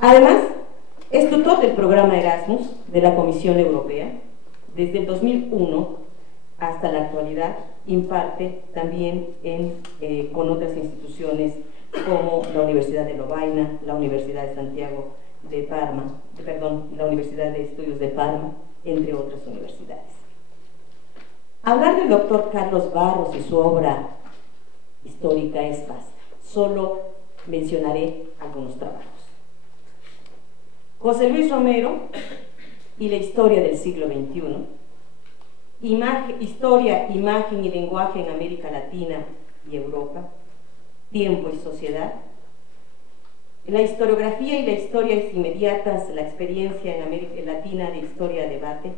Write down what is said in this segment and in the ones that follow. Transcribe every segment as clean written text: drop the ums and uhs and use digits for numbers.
Además, es tutor del programa Erasmus de la Comisión Europea. Desde el 2001 hasta la actualidad imparte también con otras instituciones como la Universidad de Lovaina, la Universidad de Santiago de Parma, la Universidad de Estudios de Parma, entre otras universidades. Hablar del doctor Carlos Barros y su obra histórica es vasta. Solo mencionaré algunos trabajos. José Luis Romero y la historia del siglo XXI, historia, imagen y lenguaje en América Latina y Europa, tiempo y sociedad, la historiografía y las historias inmediatas, la experiencia en América Latina de historia-debate,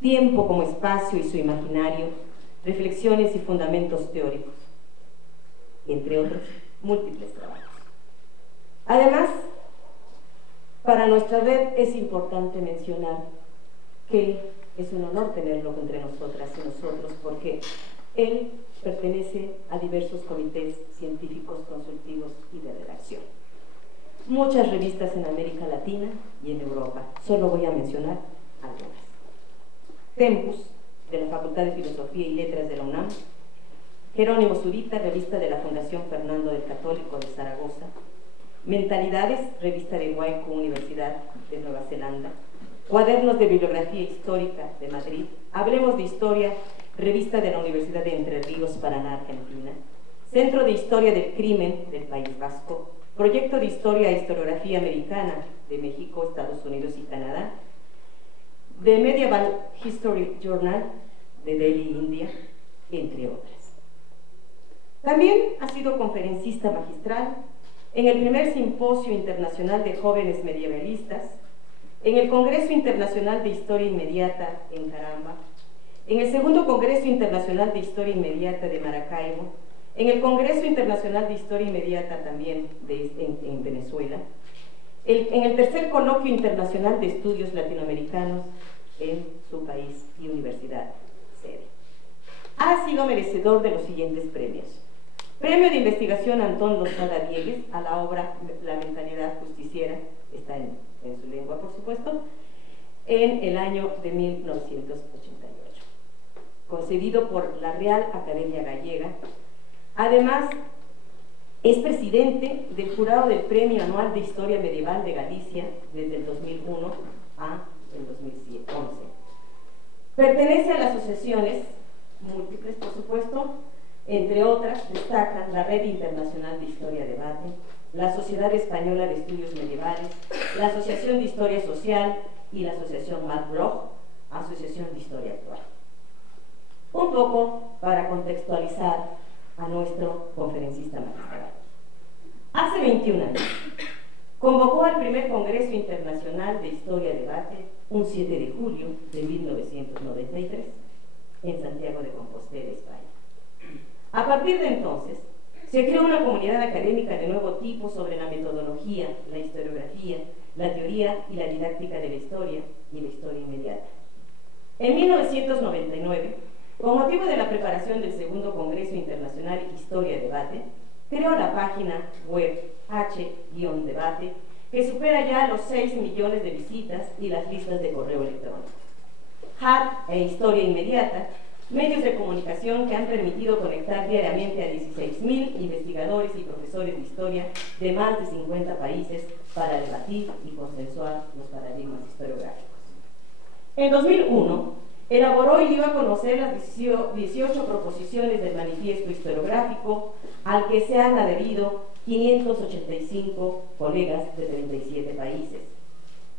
tiempo como espacio y su imaginario, reflexiones y fundamentos teóricos, entre otros múltiples trabajos. Además, para nuestra red es importante mencionar que es un honor tenerlo entre nosotras y nosotros, porque él pertenece a diversos comités científicos, consultivos y de redacción. Muchas revistas en América Latina y en Europa. Solo voy a mencionar algunas. Tempus, de la Facultad de Filosofía y Letras de la UNAM. Jerónimo Zurita, revista de la Fundación Fernando del Católico de Zaragoza. Mentalidades, revista de Waiku, Universidad de Nueva Zelanda. Cuadernos de Bibliografía Histórica de Madrid. Hablemos de Historia, revista de la Universidad de Entre Ríos, Paraná, Argentina. Centro de Historia del Crimen del País Vasco. Proyecto de Historia e Historiografía Americana de México, Estados Unidos y Canadá. The Medieval History Journal de Delhi, India, entre otras. También ha sido conferencista magistral en el primer Simposio Internacional de Jóvenes Medievalistas, en el Congreso Internacional de Historia Inmediata en Caramba, en el segundo Congreso Internacional de Historia Inmediata de Maracaibo, en el Congreso Internacional de Historia Inmediata también en Venezuela, en el tercer Coloquio Internacional de Estudios Latinoamericanos en su país y universidad sede. Ha sido merecedor de los siguientes premios. Premio de Investigación Antón Lozada Diegues a la obra La Mentalidad Justiciera, está en su lengua por supuesto, en el año de 1988, concedido por la Real Academia Gallega. Además, es presidente del jurado del Premio Anual de Historia Medieval de Galicia desde el 2001 a el 2011. Pertenece a las asociaciones múltiples, por supuesto, entre otras destacan la Red Internacional de Historia-Debate, la Sociedad Española de Estudios Medievales, la Asociación de Historia Social y la Asociación Matt-Bloch, Asociación de Historia Actual. Un poco para contextualizar a nuestro conferencista magistral. Hace 21 años, convocó al primer Congreso Internacional de Historia-Debate un 7 de julio de 1993 en Santiago de Compostela, España. A partir de entonces, se creó una comunidad académica de nuevo tipo sobre la metodología, la historiografía, la teoría y la didáctica de la historia y la historia inmediata. En 1999, con motivo de la preparación del segundo Congreso Internacional Historia-Debate, creó la página web H-Debate, que supera ya los 6 millones de visitas y las listas de correo electrónico. HAD e Historia Inmediata, medios de comunicación que han permitido conectar diariamente a 16.000 investigadores y profesores de historia de más de 50 países para debatir y consensuar los paradigmas historiográficos. En 2001, elaboró y dio a conocer las 18 proposiciones del manifiesto historiográfico, al que se han adherido 585 colegas de 37 países.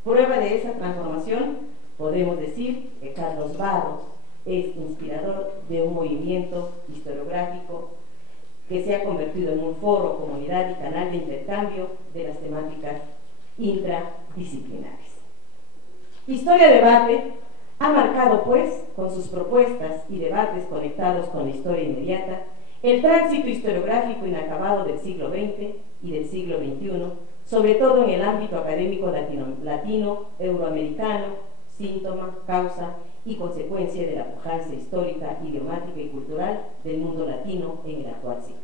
Prueba de esa transformación, podemos decir que Carlos Barros es inspirador de un movimiento historiográfico que se ha convertido en un foro, comunidad y canal de intercambio de las temáticas intradisciplinares. Historia-Debate ha marcado, pues, con sus propuestas y debates conectados con la historia inmediata, el tránsito historiográfico inacabado del siglo XX y del siglo XXI, sobre todo en el ámbito académico latino, euroamericano, síntoma, causa y consecuencia de la pujanza histórica, idiomática y cultural del mundo latino en el actual siglo.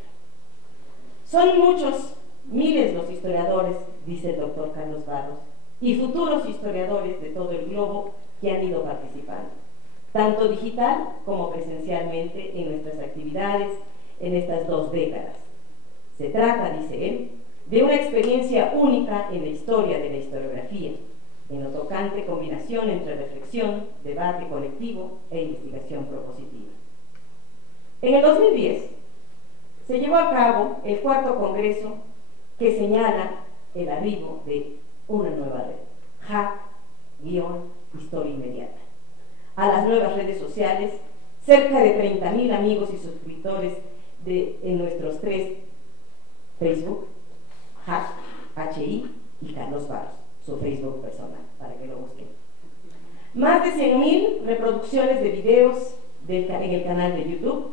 Son muchos Miles los historiadores, dice el doctor Carlos Barros, y futuros historiadores de todo el globo que han ido participando, tanto digital como presencialmente en nuestras actividades en estas 2 décadas. Se trata, dice él, de una experiencia única en la historia de la historiografía, en lo tocante combinación entre reflexión, debate colectivo e investigación propositiva. En el 2010 se llevó a cabo el 4º congreso que señala el arribo de una nueva red, #Historia Inmediata. A las nuevas redes sociales, cerca de 30.000 amigos y suscriptores en nuestros 3 Facebook, HI y Carlos Barros, su Facebook personal, para que lo busquen. Más de 100.000 reproducciones de videos en el canal de YouTube,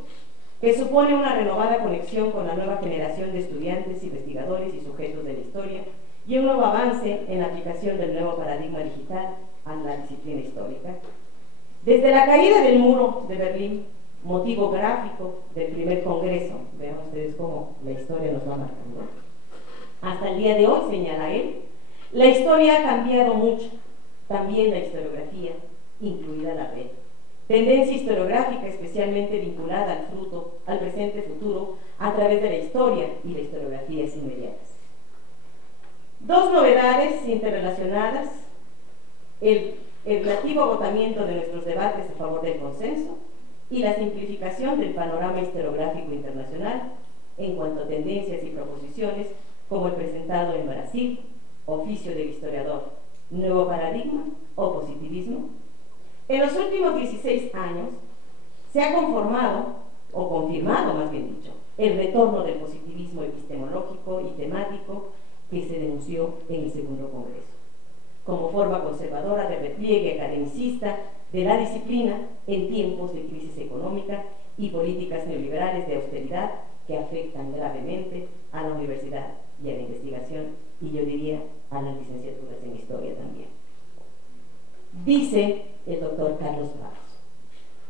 que supone una renovada conexión con la nueva generación de estudiantes, investigadores y sujetos de la historia, y un nuevo avance en la aplicación del nuevo paradigma digital a la disciplina histórica. Desde la caída del muro de Berlín, motivo gráfico del primer congreso, vean ustedes cómo la historia nos va marcando, hasta el día de hoy, señala él, la historia ha cambiado mucho, también la historiografía, incluida la red. Tendencia historiográfica especialmente vinculada al presente futuro a través de la historia y la historiografías inmediatas. 2 novedades interrelacionadas: el relativo agotamiento de nuestros debates a favor del consenso y la simplificación del panorama historiográfico internacional en cuanto a tendencias y proposiciones como el presentado en Brasil, Oficio del Historiador, Nuevo Paradigma o Positivismo. En los últimos 16 años se ha conformado, o confirmado más bien dicho, el retorno del positivismo epistemológico y temático que se denunció en el 2º Congreso, como forma conservadora de repliegue academicista de la disciplina en tiempos de crisis económica y políticas neoliberales de austeridad que afectan gravemente a la universidad y a la investigación, y yo diría a las licenciaturas en historia también. Dice el doctor Carlos Barros: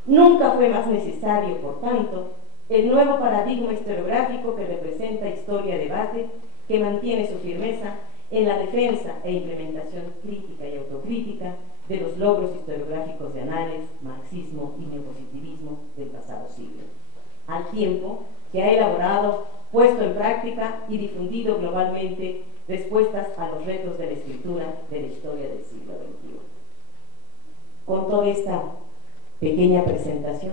nunca fue más necesario, por tanto, el nuevo paradigma historiográfico que representa historia-debate, que mantiene su firmeza en la defensa e implementación crítica y autocrítica de los logros historiográficos de Anales, marxismo y neopositivismo del pasado siglo, al tiempo que ha elaborado, puesto en práctica y difundido globalmente respuestas a los retos de la escritura de la historia del siglo XXI. Con toda esta pequeña presentación,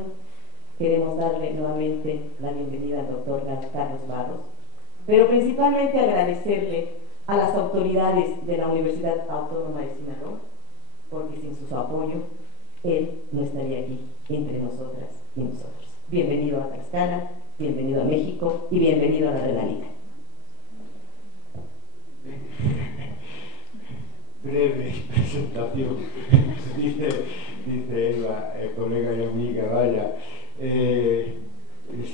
queremos darle nuevamente la bienvenida al doctor Carlos Barros, pero principalmente agradecerle a las autoridades de la Universidad Autónoma de Sinaloa, porque sin su apoyo, él no estaría aquí entre nosotras y nosotros. Bienvenido a Tlaxcala, bienvenido a México y bienvenido a la Renalina. Breve presentación, dice Eva, colega y amiga, vaya.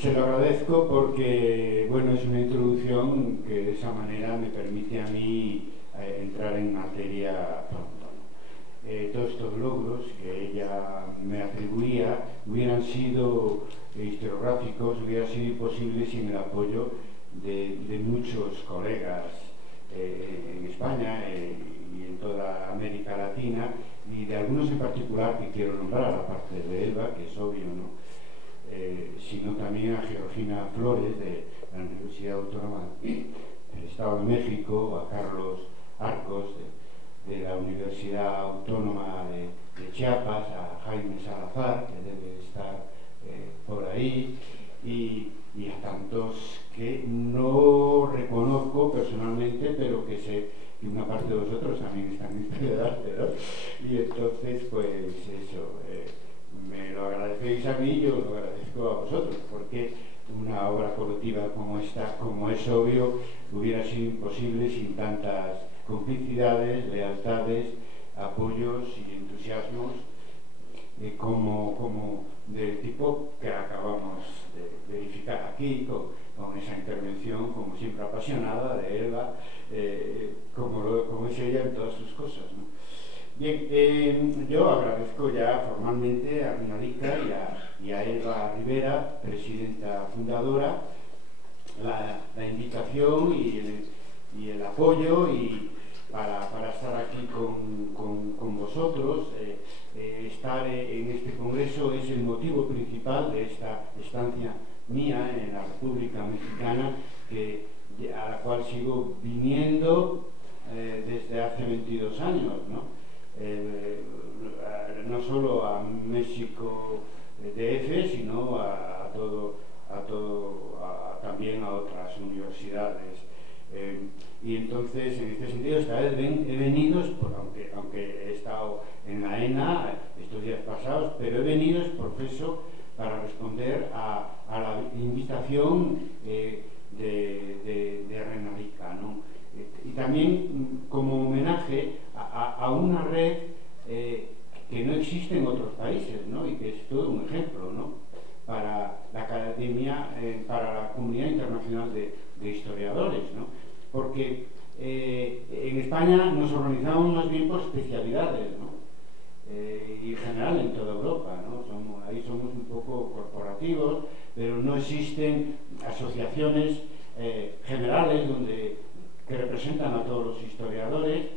Se lo agradezco porque, bueno, es una introducción que de esa manera me permite a mí entrar en materia pronto, ¿no? Todos estos logros que ella me atribuía hubieran sido historiográficos, hubieran sido imposibles sin el apoyo de muchos colegas en España y en toda América Latina, y de algunos en particular que quiero nombrar, aparte de Elba, que es obvio, ¿no? Sino también a Georgina Flores de la Universidad Autónoma del Estado de México, a Carlos Arcos de la Universidad Autónoma de Chiapas, a Jaime Salazar, que debe estar por ahí, y a tantos que no reconozco personalmente, pero que sé que una parte de vosotros también están en este debate, ¿no? Y entonces, pues eso, me lo agradecéis a mí, yo lo agradezco a vosotros, porque una obra colectiva como esta, como es obvio, hubiera sido imposible sin tantas complicidades, lealtades, apoyos y entusiasmos como del tipo que acabamos de verificar aquí con esa intervención, como siempre apasionada de Elba, como es ella en todas sus cosas, ¿no? Bien, yo agradezco ya formalmente a Renalina y a Elba Rivera, presidenta fundadora, la invitación y y el apoyo y para estar aquí con vosotros. Estar en este congreso es el motivo principal de esta estancia mía en la República Mexicana, a la cual sigo viniendo desde hace 22 años, ¿no? No solo a México DF, sino también a otras universidades. Y entonces, en este sentido, esta vez he venido, aunque he estado en la ENA estos días pasados, pero he venido, profeso, para responder a la invitación de Renalica, ¿no? Y también como homenaje a una red que no existe en otros países, ¿no? Y que es todo un ejemplo, ¿no? Para la academia, para la comunidad internacional de historiadores, ¿no? Porque en España nos organizamos más bien por especialidades, ¿no? Y en general en toda Europa, ¿no? Ahí somos un poco corporativos, pero no existen asociaciones generales que representan a todos los historiadores,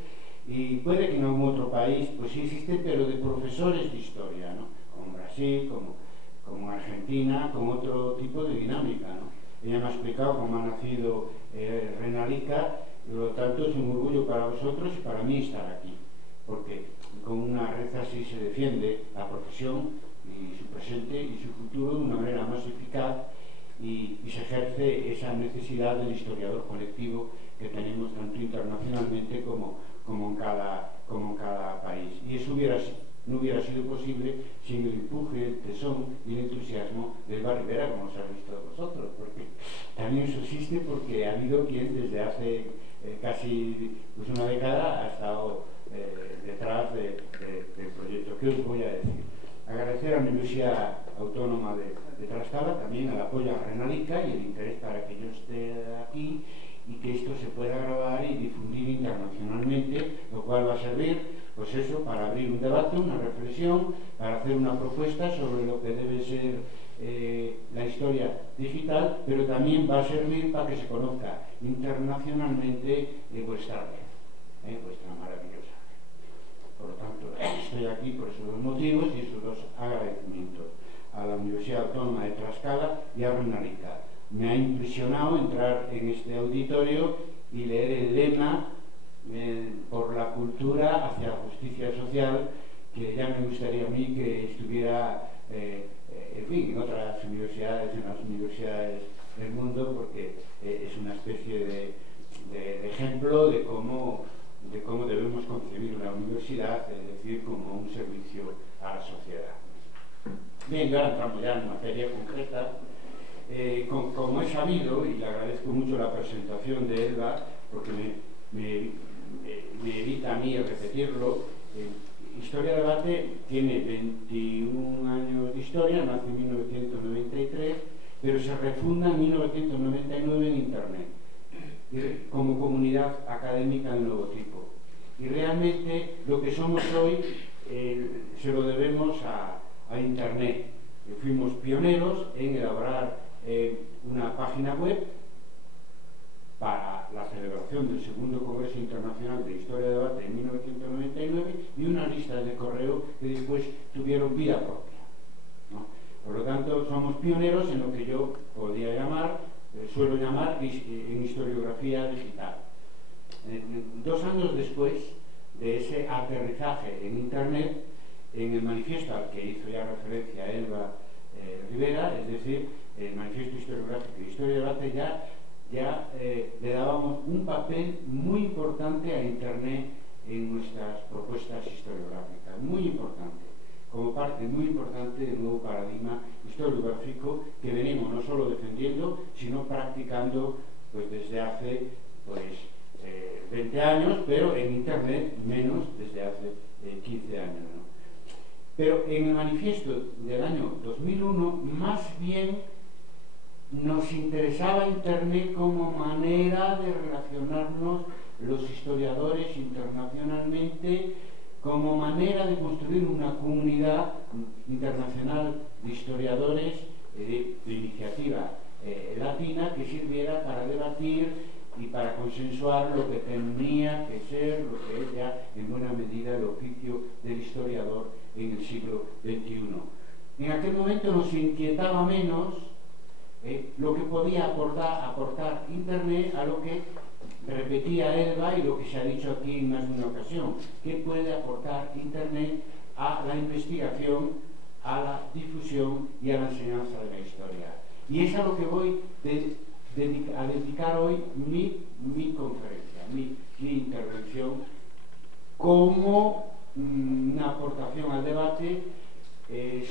y puede que en algún otro país pues sí existe, pero de profesores de historia, ¿no? Como en Brasil, como en Argentina, con otro tipo de dinámica, ¿no? Ella me ha explicado cómo ha nacido Renalica, y por lo tanto es un orgullo para vosotros y para mí estar aquí, porque con una red así se defiende la profesión y su presente y su futuro de una manera más eficaz, y se ejerce esa necesidad del historiador colectivo que tenemos tanto internacionalmente como en cada país. Y eso no hubiera sido posible sin el empuje, el tesón y el entusiasmo de Elba Rivera, como os habéis visto vosotros, porque también eso existe, porque ha habido quien desde hace casi una década ha estado detrás del proyecto. ¿Qué os voy a decir? Agradecer a la Universidad Autónoma de Tlaxcala también el apoyo a Renalica y el interés para que yo esté aquí y que esto se pueda grabar y difundir internacionalmente, lo cual va a servir, pues eso, para abrir un debate, una reflexión, para hacer una propuesta sobre lo que debe ser la historia digital, pero también va a servir para que se conozca internacionalmente vuestra red, vuestra maravillosa red. Por lo tanto, estoy aquí por esos dos motivos y esos dos agradecimientos a la Universidad Autónoma de Tlaxcala y a Renalica. Me ha impresionado entrar en este auditorio y leer el lema por la cultura hacia la justicia social, que ya me gustaría a mí que estuviera en fin, en otras universidades, en las universidades del mundo, porque es una especie de ejemplo de cómo debemos concebir la universidad, es decir, como un servicio a la sociedad. Bien, ahora entramos ya en materia concreta. Como he sabido, y le agradezco mucho la presentación de Elba, porque me evita a mí repetirlo, Historia Debate tiene 21 años de historia, nace en 1993, pero se refunda en 1999 en Internet, como comunidad académica de nuevo tipo. Y realmente lo que somos hoy se lo debemos a Internet. Fuimos pioneros en elaborar una página web para la celebración del segundo Congreso Internacional de Historia de Debate en 1999 y una lista de correo que después tuvieron vida propia, ¿no? Por lo tanto, somos pioneros en lo que yo podría llamar, suelo llamar en historiografía digital. 2 años después de ese aterrizaje en Internet, en el manifiesto al que hizo ya referencia Elba Rivera, es decir, el manifiesto historiográfico de Historia de Debate, ya le dábamos un papel muy importante a Internet en nuestras propuestas historiográficas, muy importante, como parte muy importante del nuevo paradigma historiográfico que venimos no solo defendiendo, sino practicando pues desde hace 20 años, pero en Internet menos, desde hace 15 años, ¿no? Pero en el manifiesto del año 2001, más bien nos interesaba Internet como manera de relacionarnos los historiadores internacionalmente, como manera de construir una comunidad internacional de historiadores de iniciativa latina que sirviera para debatir y para consensuar lo que tenía que ser, lo que es ya en buena medida el oficio del historiador en el siglo XXI. En aquel momento nos inquietaba menos lo que podía aportar Internet a lo que repetía Elba y lo que se ha dicho aquí en más de una ocasión, que puede aportar Internet a la investigación, a la difusión y a la enseñanza de la historia. Y es a lo que voy a dedicar hoy mi conferencia, mi intervención, como una aportación al debate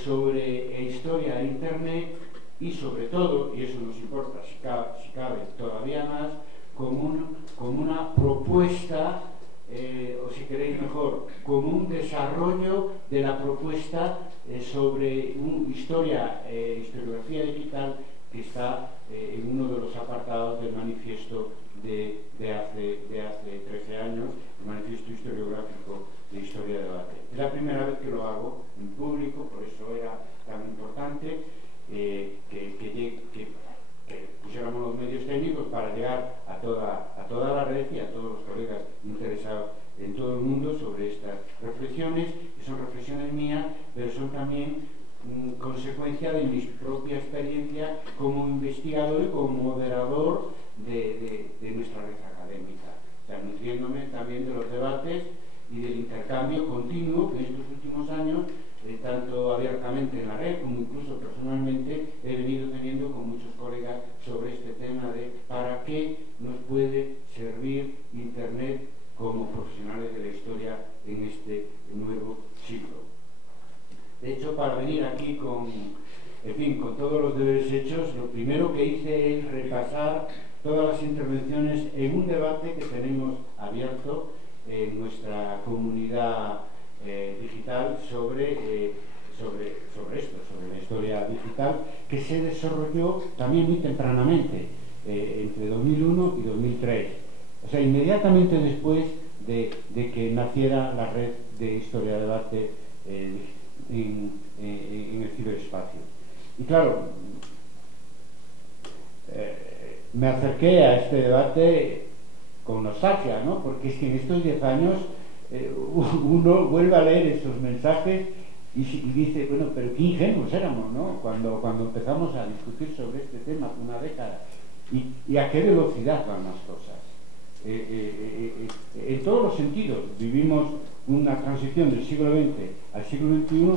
sobre historia de Internet y sobre todo, y eso nos importa si cabe todavía más, como una propuesta, o si queréis mejor, como un desarrollo de la propuesta sobre historiografía digital que está en uno de los apartados del manifiesto de hace 13 años, el manifiesto historiográfico de Historia de Debate. Es la primera vez que lo hago en público, por eso era tan importante que pusiéramos los medios técnicos para llegar a toda la red y a todos los colegas interesados en todo el mundo sobre estas reflexiones, que son reflexiones mías, pero son también consecuencia de mi propia experiencia como investigador y como moderador de nuestra red académica, o sea, nutriéndome también de los debates y del intercambio continuo que en estos últimos años, tanto abiertamente en la red como incluso personalmente, he venido teniendo con muchos colegas sobre este tema de para qué nos puede servir Internet como profesionales de la historia en este nuevo siglo. De hecho, para venir aquí con todos los deberes hechos, lo primero que hice es repasar todas las intervenciones en un debate que tenemos abierto en nuestra comunidad digital sobre esto, sobre la historia digital, que se desarrolló también muy tempranamente, entre 2001 y 2003. O sea, inmediatamente después de que naciera la red de Historia de Debate en el ciberespacio. Y claro, me acerqué a este debate con nostalgia, ¿no? Porque es que en estos 10 años uno vuelve a leer esos mensajes y dice, bueno, pero qué ingenuos éramos, ¿no? Cuando empezamos a discutir sobre este tema hace una década. Y a qué velocidad van las cosas. En todos los sentidos vivimos una transición del siglo XX al siglo XXI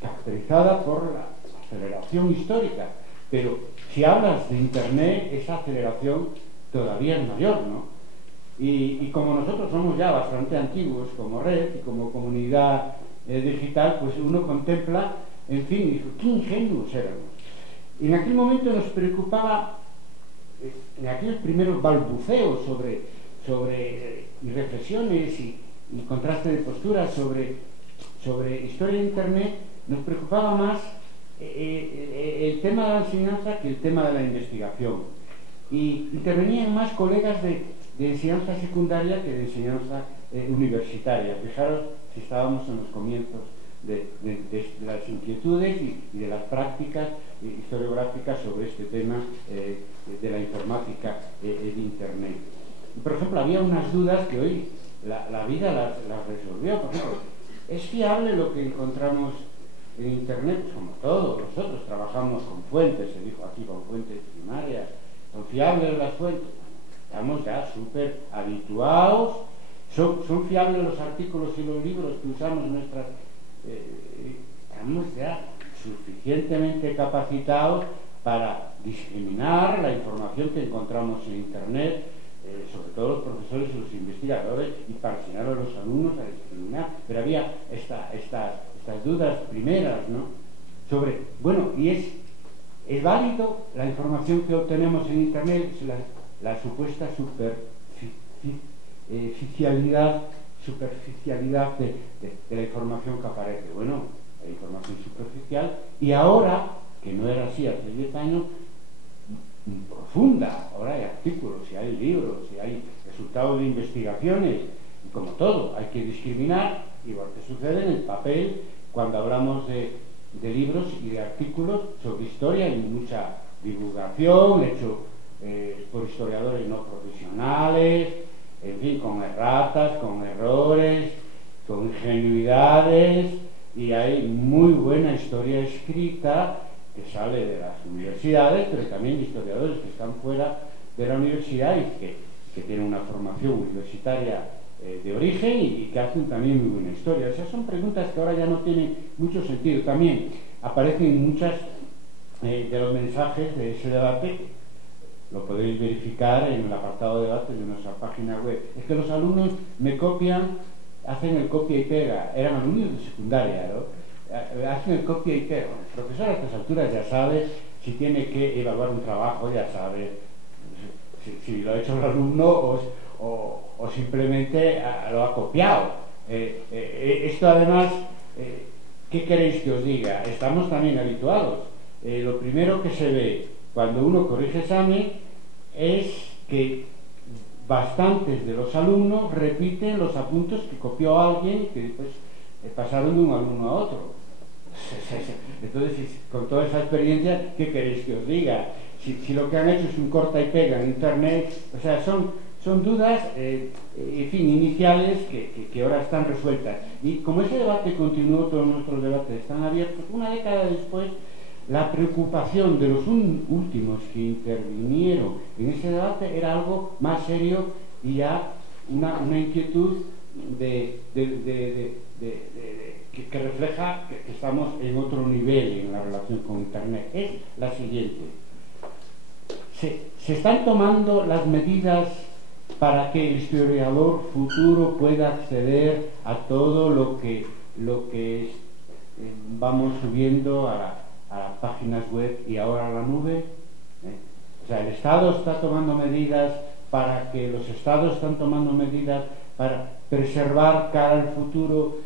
caracterizada por la aceleración histórica, pero si hablas de Internet, esa aceleración todavía es mayor, ¿no? Y como nosotros somos ya bastante antiguos como red y como comunidad digital, pues uno contempla, en fin, dijo, qué ingenuos éramos. Y en aquel momento nos preocupaba, en aquellos primeros balbuceos y reflexiones y contraste de posturas sobre historia de Internet, nos preocupaba más el tema de la enseñanza que el tema de la investigación. Y intervenían más colegas de enseñanza secundaria que de enseñanza universitaria. Fijaros si estábamos en los comienzos de las inquietudes y de las prácticas historiográficas sobre este tema de la informática de Internet. Y, por ejemplo, había unas dudas que hoy la vida las resolvió. Por ejemplo, ¿es fiable lo que encontramos en Internet? Pues como todos nosotros trabajamos con fuentes, se dijo aquí, con fuentes primarias. ¿Son fiables las fuentes? Estamos ya súper habituados. ¿Son fiables los artículos y los libros que usamos en nuestras... estamos ya suficientemente capacitados para discriminar la información que encontramos en Internet, sobre todo los profesores y los investigadores, y para enseñar a los alumnos a discriminar. Pero había estas dudas primeras, ¿no? Sobre, bueno, ¿y es válido la información que obtenemos en Internet? La supuesta superficialidad de la información que aparece. Bueno, la información superficial, y ahora, que no era así hace 10 años, profunda. Ahora hay artículos, y hay libros, y hay resultados de investigaciones, y como todo, hay que discriminar, igual que sucede en el papel, cuando hablamos de libros y de artículos sobre historia. Hay mucha divulgación, hecho por historiadores no profesionales, en fin, con erratas, con errores, con ingenuidades, y hay muy buena historia escrita que sale de las universidades, pero también de historiadores que están fuera de la universidad y que tienen una formación universitaria de origen y que hacen también muy buena historia. Esas son preguntas que ahora ya no tienen mucho sentido. También aparecen muchas de los mensajes de ese debate, lo podéis verificar en el apartado de debate de nuestra página web. Es que los alumnos me copian, hacen el copia y pega, eran alumnos de secundaria, ¿no? Hacen el copia y pega. El profesor a estas alturas ya sabe, si tiene que evaluar un trabajo, ya sabe si lo ha hecho el alumno o simplemente lo ha copiado. Esto además, ¿qué queréis que os diga? Estamos también habituados. Lo primero que se ve cuando uno corrige examen es que bastantes de los alumnos repiten los apuntes que copió alguien y que después pasaron de un alumno a otro. Entonces, con toda esa experiencia, ¿qué queréis que os diga? Si lo que han hecho es un corta y pega en internet, o sea, son dudas, en fin, iniciales que ahora están resueltas. Y como ese debate continuó, todos nuestros debates están abiertos, una década después, la preocupación de los últimos que intervinieron en ese debate era algo más serio y ya una inquietud que refleja que estamos en otro nivel en la relación con Internet. Es la siguiente. Se están tomando las medidas para que el historiador futuro pueda acceder a todo lo que vamos subiendo a las páginas web y ahora a la nube. O sea, el Estado está tomando medidas para que los Estados están tomando medidas para preservar cara al futuro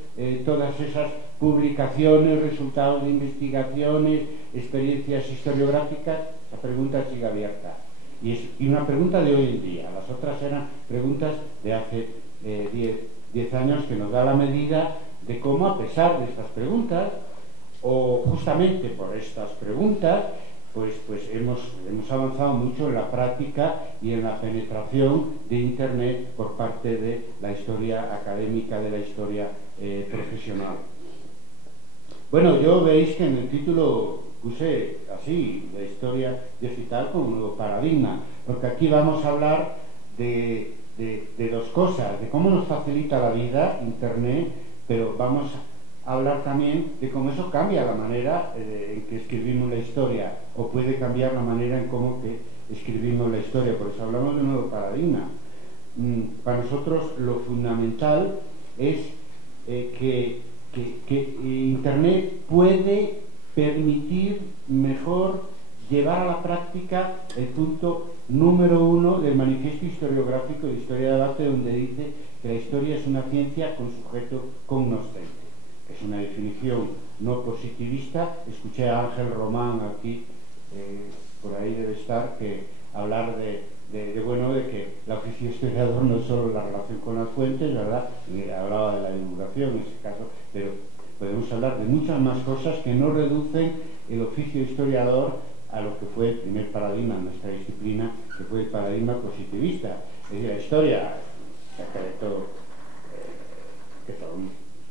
todas esas publicaciones, resultados de investigaciones, experiencias historiográficas. La pregunta sigue abierta. Y una pregunta de hoy en día. Las otras eran preguntas de hace 10 años, que nos da la medida de cómo, a pesar de estas preguntas, o justamente por estas preguntas, pues hemos avanzado mucho en la práctica y en la penetración de Internet por parte de la historia académica, de la historia profesional. Bueno, yo veis que en el título puse así, la historia digital como un nuevo paradigma, porque aquí vamos a hablar de dos cosas, de cómo nos facilita la vida Internet, pero vamos a hablar también de cómo eso cambia la manera en que escribimos la historia, o puede cambiar la manera en cómo que escribimos la historia. Por eso hablamos de un nuevo paradigma. Para nosotros lo fundamental es que Internet puede permitir mejor llevar a la práctica el punto número 1 del Manifiesto Historiográfico de Historia de Debate, donde dice que la historia es una ciencia con sujeto cognoscente. Es una definición no positivista. Escuché a Ángel Román aquí, por ahí debe estar, que hablar de que el oficio historiador no es solo la relación con las fuentes, ¿verdad? Hablaba de la divulgación en ese caso, pero podemos hablar de muchas más cosas que no reducen el oficio historiador a lo que fue el primer paradigma en nuestra disciplina, que fue el paradigma positivista. Es decir, la historia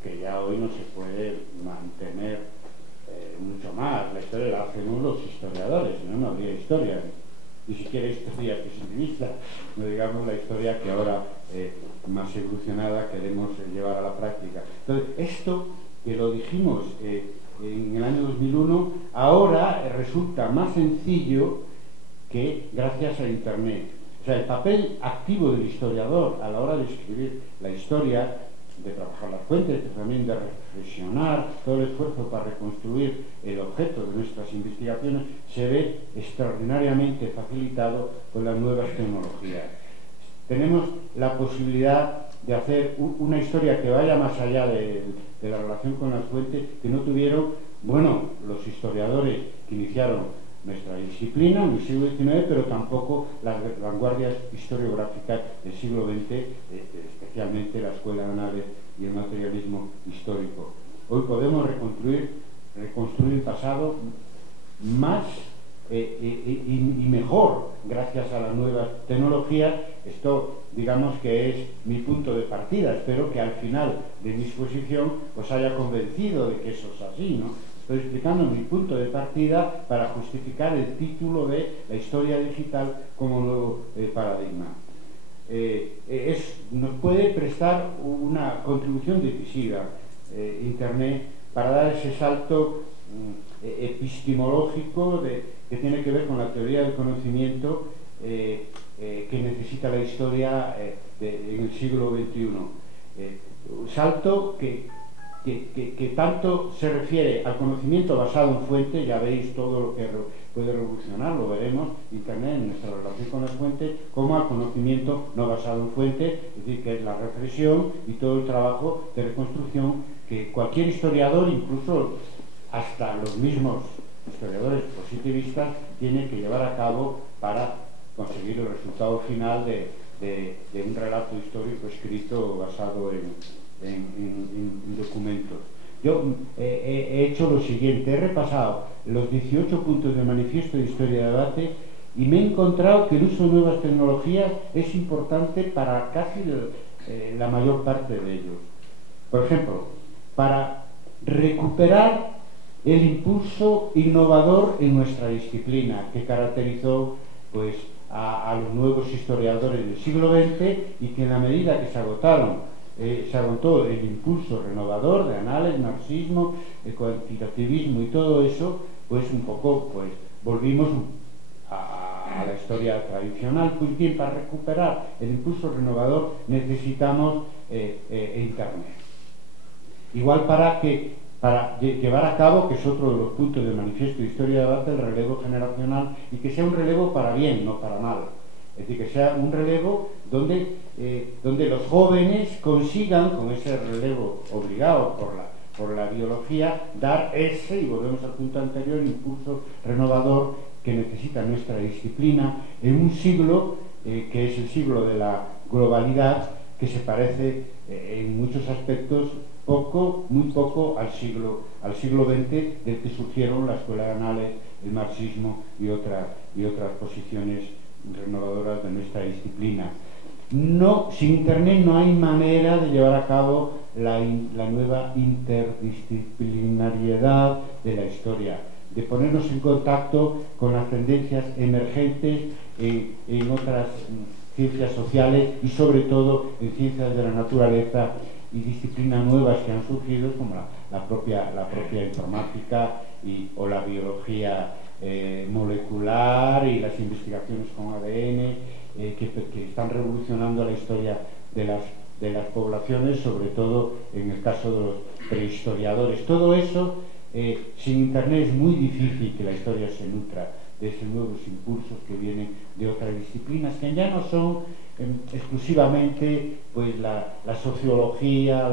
que ya hoy no se puede mantener mucho más. La historia la hacemos los historiadores, si no, no habría historia. Ni siquiera historia positivista, no digamos la historia que ahora, más evolucionada, queremos llevar a la práctica. Entonces, esto que lo dijimos en el año 2001, ahora resulta más sencillo que gracias a Internet. O sea, el papel activo del historiador a la hora de escribir la historia, de trabajar las fuentes, pero también de reflexionar, todo el esfuerzo para reconstruir el objeto de nuestras investigaciones, se ve extraordinariamente facilitado por las nuevas tecnologías. Tenemos la posibilidad de hacer una historia que vaya más allá de la relación con las fuentes, que no tuvieron, bueno, los historiadores que iniciaron nuestra disciplina en el siglo XIX, pero tampoco las vanguardias historiográficas del siglo XX, especialmente la escuela de Análisis y el materialismo histórico. Hoy podemos reconstruir el pasado más y mejor gracias a las nuevas tecnologías. Esto, digamos que es mi punto de partida. Espero que al final de mi exposición os haya convencido de que eso es así, ¿no? Estoy explicando mi punto de partida para justificar el título de la historia digital como nuevo paradigma. Nos puede prestar una contribución decisiva Internet para dar ese salto epistemológico que tiene que ver con la teoría del conocimiento que necesita la historia en el siglo XXI. Un salto que tanto se refiere al conocimiento basado en fuentes. Ya veis todo lo que puede revolucionar, lo veremos, Internet en nuestra relación con las fuentes, como al conocimiento no basado en fuentes, es decir, que es la reflexión y todo el trabajo de reconstrucción que cualquier historiador, incluso hasta los mismos historiadores positivistas, tiene que llevar a cabo para conseguir el resultado final de un relato histórico escrito basado en documentos. Yo he hecho lo siguiente: he repasado los 18 puntos del Manifiesto de Historia de Debate y me he encontrado que el uso de nuevas tecnologías es importante para casi la mayor parte de ellos. Por ejemplo, para recuperar el impulso innovador en nuestra disciplina que caracterizó pues a los nuevos historiadores del siglo XX, y que en la medida que se agotó el impulso renovador de análisis, marxismo, el cuantitativismo y todo eso, pues un poco pues volvimos a la historia tradicional. Pues bien, para recuperar el impulso renovador necesitamos Internet. Igual para llevar a cabo, que es otro de los puntos del Manifiesto de Historia de Debate, el relevo generacional, y que sea un relevo para bien, no para mal. Es decir, que sea un relevo donde los jóvenes consigan, con ese relevo obligado por la biología, dar ese, y volvemos al punto anterior, impulso renovador que necesita nuestra disciplina en un siglo que es el siglo de la globalidad, que se parece en muchos aspectos muy poco al siglo XX, del que surgieron la escuela de análisis, el marxismo y otras posiciones renovadoras de nuestra disciplina. Sin Internet no hay manera de llevar a cabo la nueva interdisciplinariedad de la historia, de ponernos en contacto con las tendencias emergentes en otras ciencias sociales y sobre todo en ciencias de la naturaleza y disciplinas nuevas que han surgido, como la propia informática o la biología molecular y las investigaciones con ADN, que están revolucionando la historia de las poblaciones, sobre todo en el caso de los prehistoriadores. Todo eso, sin Internet es muy difícil que la historia se nutra de esos nuevos impulsos que vienen de otras disciplinas, que ya no son exclusivamente pues la sociología,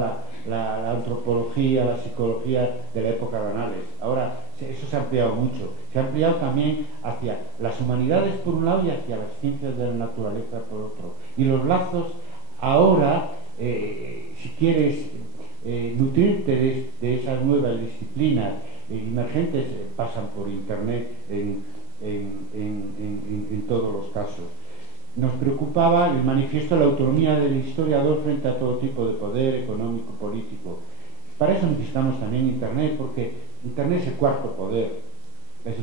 la antropología, la psicología de la época de Análisis. Ahora eso se ha ampliado mucho, se ha ampliado también hacia las humanidades por un lado y hacia las ciencias de la naturaleza por otro. Y los lazos ahora, si quieres nutrirte de esas nuevas disciplinas emergentes, pasan por Internet en todos los casos. Nos preocupaba el manifiesto la autonomía del historiador frente a todo tipo de poder económico, político. Para eso necesitamos también Internet, porque Internet es el cuarto poder, en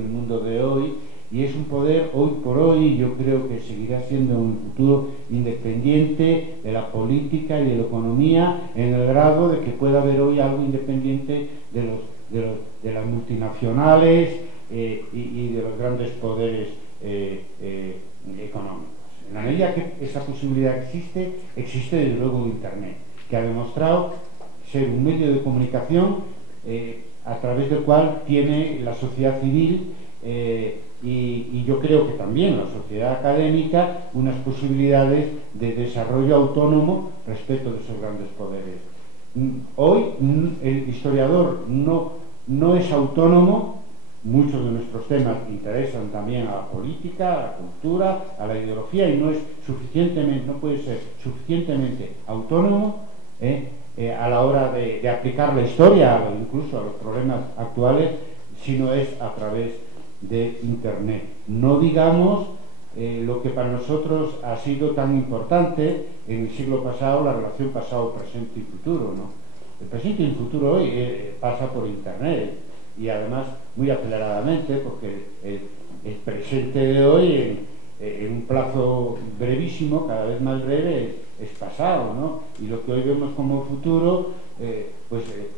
el mundo de hoy, y es un poder hoy por hoy, yo creo que seguirá siendo en un futuro independiente de la política y de la economía, en el grado de que pueda haber hoy algo independiente de las multinacionales y de los grandes poderes económicos. En la medida que esa posibilidad existe desde luego Internet, que ha demostrado ser un medio de comunicación a través del cual tiene la sociedad civil y yo creo que también la sociedad académica unas posibilidades de desarrollo autónomo respecto de esos grandes poderes. Hoy el historiador no es autónomo. Muchos de nuestros temas interesan también a la política, a la cultura, a la ideología, y no puede ser suficientemente autónomo a la hora de aplicar la historia, incluso a los problemas actuales, si no es a través de Internet. No digamos lo que para nosotros ha sido tan importante en el siglo pasado, la relación pasado, presente y futuro, ¿no? El presente y el futuro hoy pasa por Internet, y además muy aceleradamente, porque el presente de hoy en un plazo brevísimo, cada vez más breve, es pasado, ¿no? Y lo que hoy vemos como futuro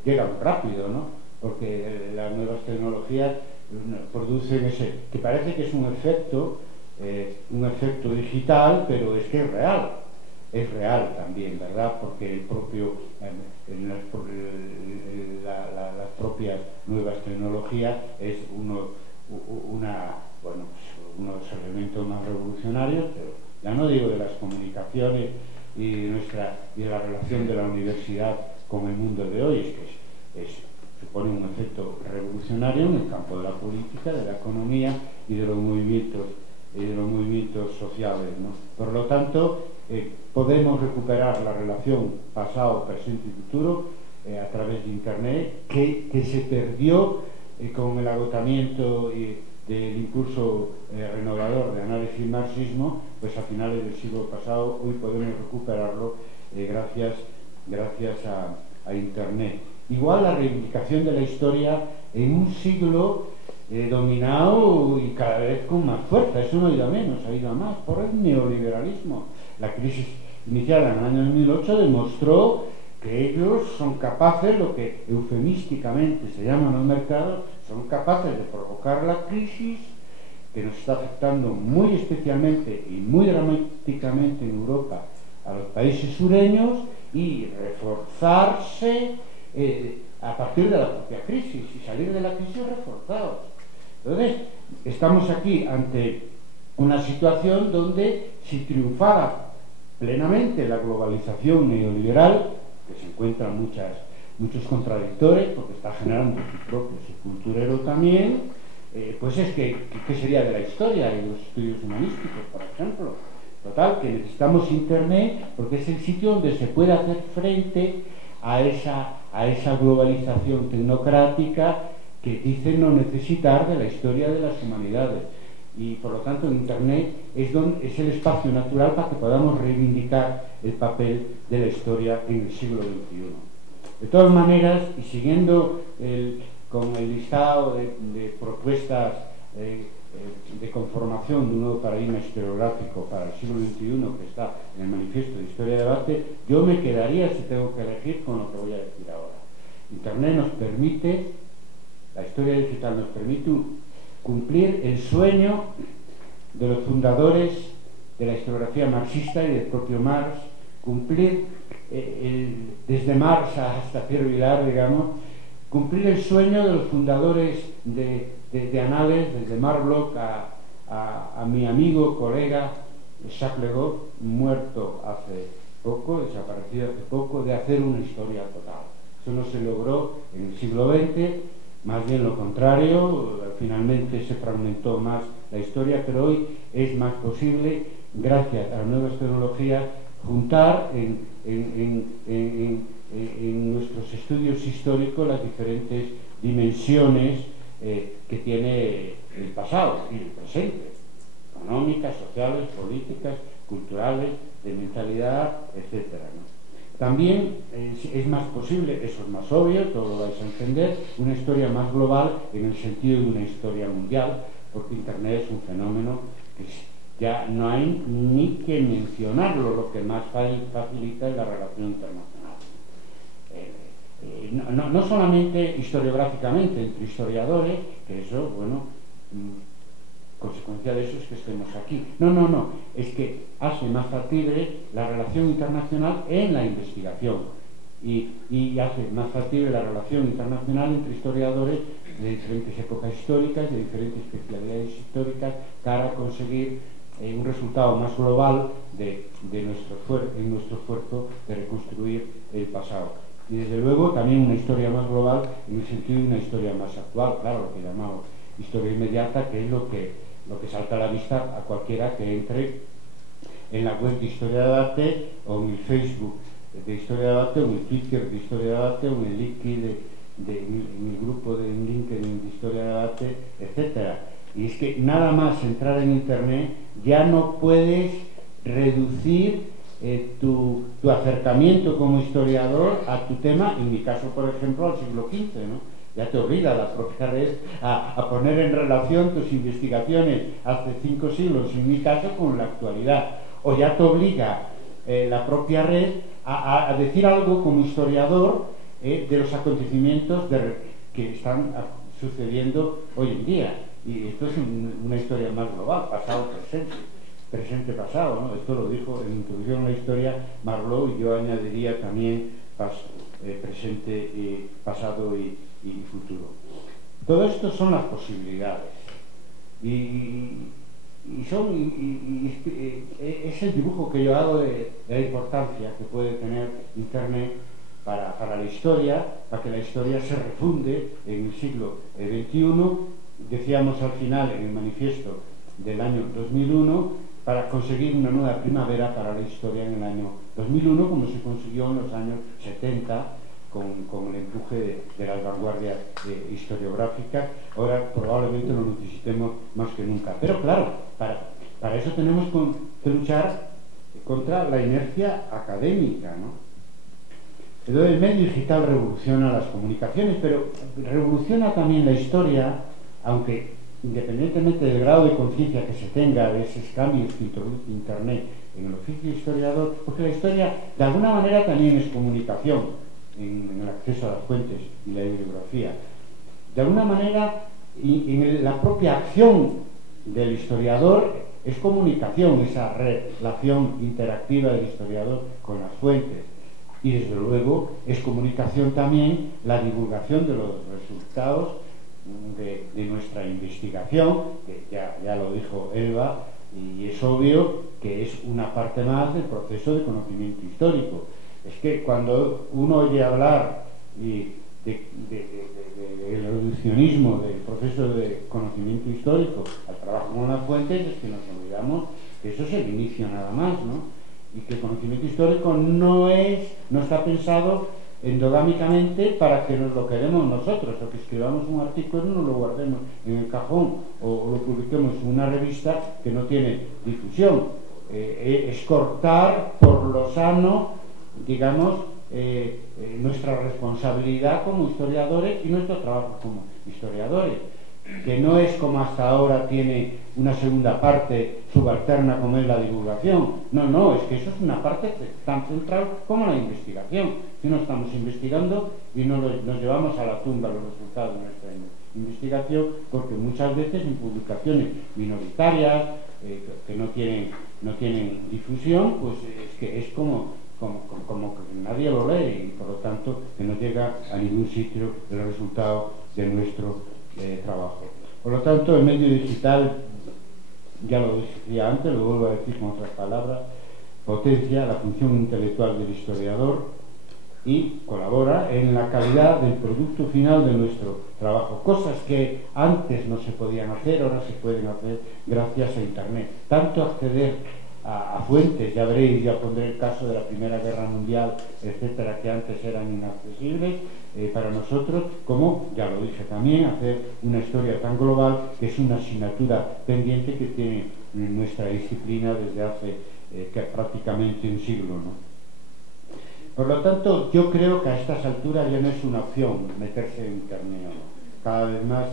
llega muy rápido, ¿no? Porque las nuevas tecnologías producen ese, que parece que es un efecto digital, pero es que es real también, ¿verdad? Porque el propio las propias nuevas tecnologías es uno de los elementos más revolucionarios, pero ya no digo de las comunicaciones y de la relación de la universidad con el mundo de hoy, es que supone un efecto revolucionario en el campo de la política, de la economía y de los movimientos sociales, ¿no? Por lo tanto, podemos recuperar la relación pasado, presente y futuro a través de Internet, que se perdió con el agotamiento del impulso renovador de análisis y marxismo, pues a finales del siglo pasado. Hoy podemos recuperarlo gracias a Internet. Igual la reivindicación de la historia en un siglo dominado y cada vez con más fuerza, eso no ha ido a menos, ha ido a más, por el neoliberalismo. La crisis iniciada en el año 2008 demostró que ellos son capaces, lo que eufemísticamente se llama en los mercados, son capaces de provocar la crisis que nos está afectando muy especialmente y muy dramáticamente en Europa a los países sureños, y reforzarse a partir de la propia crisis y salir de la crisis reforzados. Entonces, estamos aquí ante una situación donde, si triunfara plenamente la globalización neoliberal, que se encuentran muchos contradictores, porque está generando su propio subculturero también, pues es que ¿qué sería de la historia y de los estudios humanísticos, por ejemplo? Total, que necesitamos Internet porque es el sitio donde se puede hacer frente a esa globalización tecnocrática que dice no necesitar de la historia de las humanidades. Y por lo tanto Internet es el espacio natural para que podamos reivindicar el papel de la historia en el siglo XXI. De todas maneras, y siguiendo con el listado de propuestas de conformación de un nuevo paradigma historiográfico para el siglo XXI que está en el Manifiesto de Historia y Debate, yo me quedaría, si tengo que elegir, con lo que voy a decir ahora. Internet nos permite, la historia digital nos permite cumplir el sueño de los fundadores de la historiografía marxista y del propio Marx, cumplir desde Marx hasta Pierre Vilar, digamos, cumplir el sueño de los fundadores de Annales, desde Marc Bloch a mi amigo, colega Jacques Le Goff, muerto hace poco, desaparecido hace poco, de hacer una historia total. Eso no se logró en el siglo XX, más bien lo contrario, finalmente se fragmentó más la historia, pero hoy es más posible, gracias a las nuevas tecnologías, juntar en nuestros estudios históricos las diferentes dimensiones que tiene el pasado y el presente, económicas, sociales, políticas, culturales, de mentalidad, etcétera, ¿no? También es más posible, eso es más obvio, todo lo vais a entender, una historia más global en el sentido de una historia mundial, porque Internet es un fenómeno que ya no hay ni que mencionarlo, lo que más facilita es la relación internacional. No solamente historiográficamente entre historiadores, que eso, bueno, consecuencia de eso es que estemos aquí. No, es que hace más factible la relación internacional en la investigación y hace más factible la relación internacional entre historiadores de diferentes épocas históricas, de diferentes especialidades históricas, para conseguir un resultado más global en nuestro esfuerzo de reconstruir el pasado. Y desde luego también una historia más global en el sentido de una historia más actual, claro, lo que llamamos historia inmediata, que es lo que salta a la vista a cualquiera que entre en la web de Historia de Debate, o en el Facebook de Historia de Debate, o en el Twitter de Historia de Debate, o en el LinkedIn en el grupo de LinkedIn de Historia de Debate, etcétera. Y es que nada más entrar en Internet ya no puedes reducir tu acercamiento como historiador a tu tema, en mi caso, por ejemplo, al siglo XV, ¿no? Ya te obliga la propia red a poner en relación tus investigaciones hace 5 siglos, en mi caso, con la actualidad. O ya te obliga la propia red a decir algo como historiador de los acontecimientos que están sucediendo hoy en día. Y esto es una historia más global, pasado, presente, pasado, ¿no? Esto lo dijo en Introducción a la Historia Marlowe, y yo añadiría también presente, pasado y futuro. Todo esto son las posibilidades. Es el dibujo que yo hago de la importancia que puede tener Internet para la historia, para que la historia se refunde en el siglo XXI. Decíamos al final en el manifiesto del año 2001, para conseguir una nueva primavera para la historia en el año 2001, como se consiguió en los años 70 con el empuje de las vanguardias historiográficas. Ahora probablemente lo necesitemos más que nunca. Pero claro, para eso tenemos que luchar contra la inercia académica, ¿no? Entonces, el medio digital revoluciona las comunicaciones, pero revoluciona también la historia, aunque independientemente del grado de conciencia que se tenga de esos cambios que introduce Internet en el oficio de historiador, porque la historia de alguna manera también es comunicación en el acceso a las fuentes y la bibliografía. De alguna manera, en la propia acción del historiador es comunicación, esa relación interactiva del historiador con las fuentes. Y desde luego es comunicación también la divulgación de los resultados de nuestra investigación, que ya lo dijo Elba, y es obvio que es una parte más del proceso de conocimiento histórico. Es que cuando uno oye hablar del reduccionismo del proceso de conocimiento histórico al trabajo con las fuentes, es que nos olvidamos que eso es el inicio nada más, ¿no? Y que el conocimiento histórico no está pensado endogámicamente para que nos lo quedemos nosotros, o que escribamos un artículo y no lo guardemos en el cajón o lo publiquemos en una revista que no tiene difusión. Es cortar por lo sano, digamos, nuestra responsabilidad como historiadores y nuestro trabajo como historiadores, que no es como hasta ahora tiene una segunda parte subalterna como es la divulgación. No, es que eso es una parte tan central como la investigación. Si no estamos investigando y no nos llevamos a la tumba los resultados de nuestra investigación, porque muchas veces en publicaciones minoritarias que no tienen difusión, pues es que es como que nadie lo lee, y por lo tanto que no llega a ningún sitio el resultado de nuestro trabajo. Por lo tanto, el medio digital, ya lo decía antes, lo vuelvo a decir con otras palabras, potencia la función intelectual del historiador y colabora en la calidad del producto final de nuestro trabajo. Cosas que antes no se podían hacer, ahora se pueden hacer gracias a Internet. Tanto acceder a fuentes, ya veréis, ya pondré el caso de la Primera Guerra Mundial, etcétera, que antes eran inaccesibles para nosotros, como, ya lo dije también, hacer una historia tan global, que es una asignatura pendiente que tiene nuestra disciplina desde hace prácticamente un siglo, ¿no? Por lo tanto, yo creo que a estas alturas ya no es una opción meterse en Internet, ¿no? Cada vez más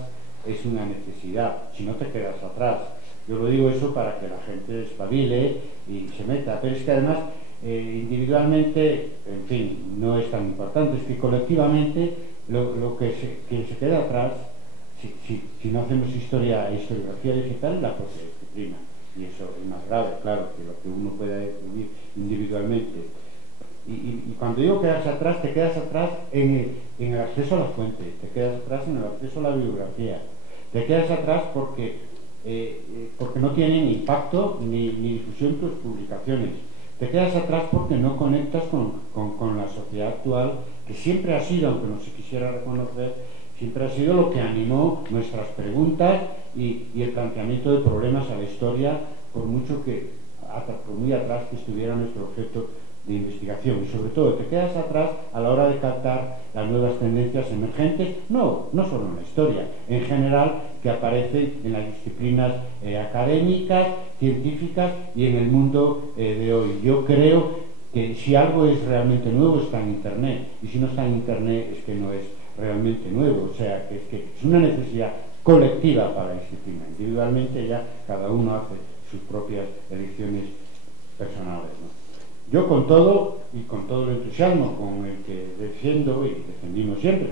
es una necesidad, si no te quedas atrás. Yo lo digo eso para que la gente espabile y se meta, pero es que además individualmente, en fin, no es tan importante, es que colectivamente quien se queda atrás, si no hacemos historia e historiografía digital, es la propia disciplina, y eso es más grave, claro, que lo que uno pueda decidir individualmente. Y cuando digo quedarse atrás, te quedas atrás en el acceso a las fuentes, te quedas atrás en el acceso a la bibliografía, te quedas atrás porque no tienen impacto ni difusión tus publicaciones. Te quedas atrás porque no conectas con la sociedad actual, que siempre ha sido, aunque no se quisiera reconocer, siempre ha sido lo que animó nuestras preguntas y el planteamiento de problemas a la historia, por mucho que, por muy atrás que estuviera nuestro objeto de investigación, y sobre todo te quedas atrás a la hora de captar las nuevas tendencias emergentes, no solo en la historia, en general, que aparecen en las disciplinas académicas, científicas y en el mundo de hoy. Yo creo que si algo es realmente nuevo está en Internet, y si no está en Internet es que no es realmente nuevo, o sea, que es una necesidad colectiva para la disciplina. Individualmente ya cada uno hace sus propias elecciones personales, ¿no? Yo con todo, y con todo el entusiasmo con el que defiendo y defendimos siempre,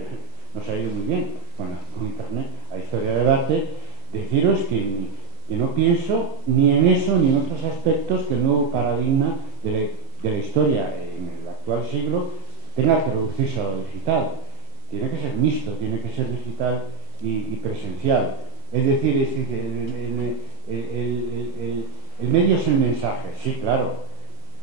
nos ha ido muy bien con Internet, a Historia de Debate, deciros que no pienso ni en eso ni en otros aspectos que el nuevo paradigma de la historia en el actual siglo tenga que reducirse a lo digital. Tiene que ser mixto, tiene que ser digital y presencial. Es decir, el medio es el mensaje, sí, claro.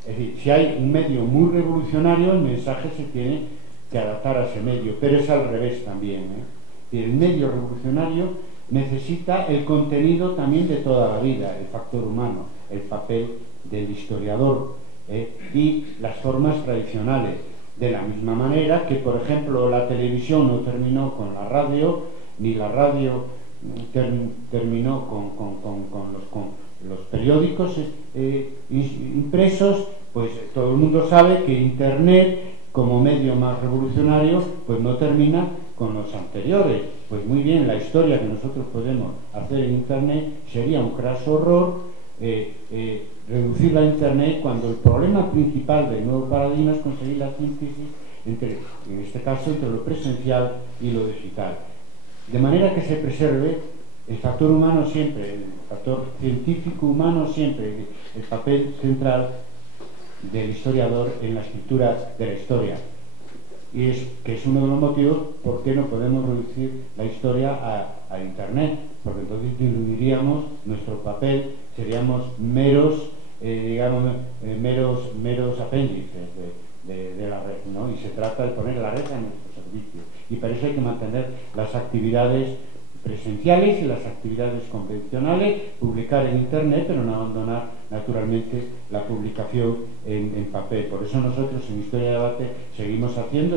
Es decir, si hay un medio muy revolucionario, el mensaje se tiene que adaptar a ese medio, pero es al revés también, ¿eh? El medio revolucionario necesita el contenido también de toda la vida, el factor humano, el papel del historiador, y las formas tradicionales. De la misma manera que, por ejemplo, la televisión no terminó con la radio, ni la radio terminó con los periódicos impresos, pues todo el mundo sabe que Internet, como medio más revolucionario, pues no termina con los anteriores. Pues muy bien, la historia que nosotros podemos hacer en Internet sería un craso horror, reducirla a Internet, cuando el problema principal del nuevo paradigma es conseguir la síntesis entre, en este caso, entre lo presencial y lo digital. De manera que se preserve el factor humano siempre, el factor científico humano siempre, el papel central del historiador en la escritura de la historia. Y es que es uno de los motivos por qué no podemos reducir la historia a Internet, porque entonces diluiríamos nuestro papel, seríamos meros apéndices de la red, ¿no? Y se trata de poner la red a nuestro servicio. Y para eso hay que mantener las actividades presenciales y las actividades convencionales, publicar en Internet, pero no abandonar naturalmente la publicación en papel. Por eso nosotros en Historia de Debate seguimos haciendo,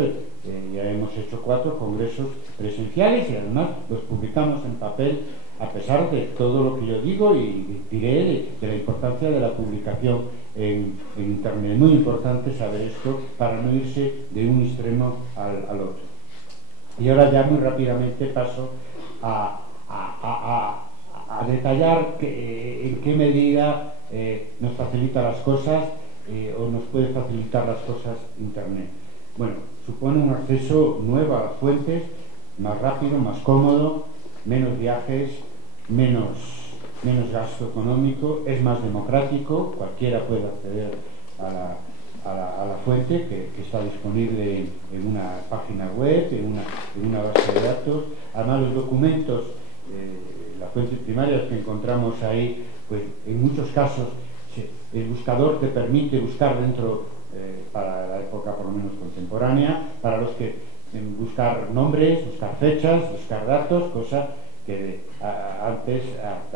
ya hemos hecho 4 congresos presenciales y además los publicamos en papel, a pesar de todo lo que yo digo y diré de la importancia de la publicación en Internet. Es muy importante saber esto para no irse de un extremo al otro. Y ahora ya muy rápidamente paso a detallar en qué medida nos facilita las cosas o nos puede facilitar las cosas Internet. Bueno, supone un acceso nuevo a las fuentes, más rápido, más cómodo, menos viajes, menos gasto económico, es más democrático, cualquiera puede acceder a la fuente que está disponible en una página web, en una base de datos. Además, los documentos, las fuentes primarias que encontramos ahí, pues en muchos casos el buscador te permite buscar dentro, para la época por lo menos contemporánea, para los que buscar nombres, buscar fechas, buscar datos, cosa que antes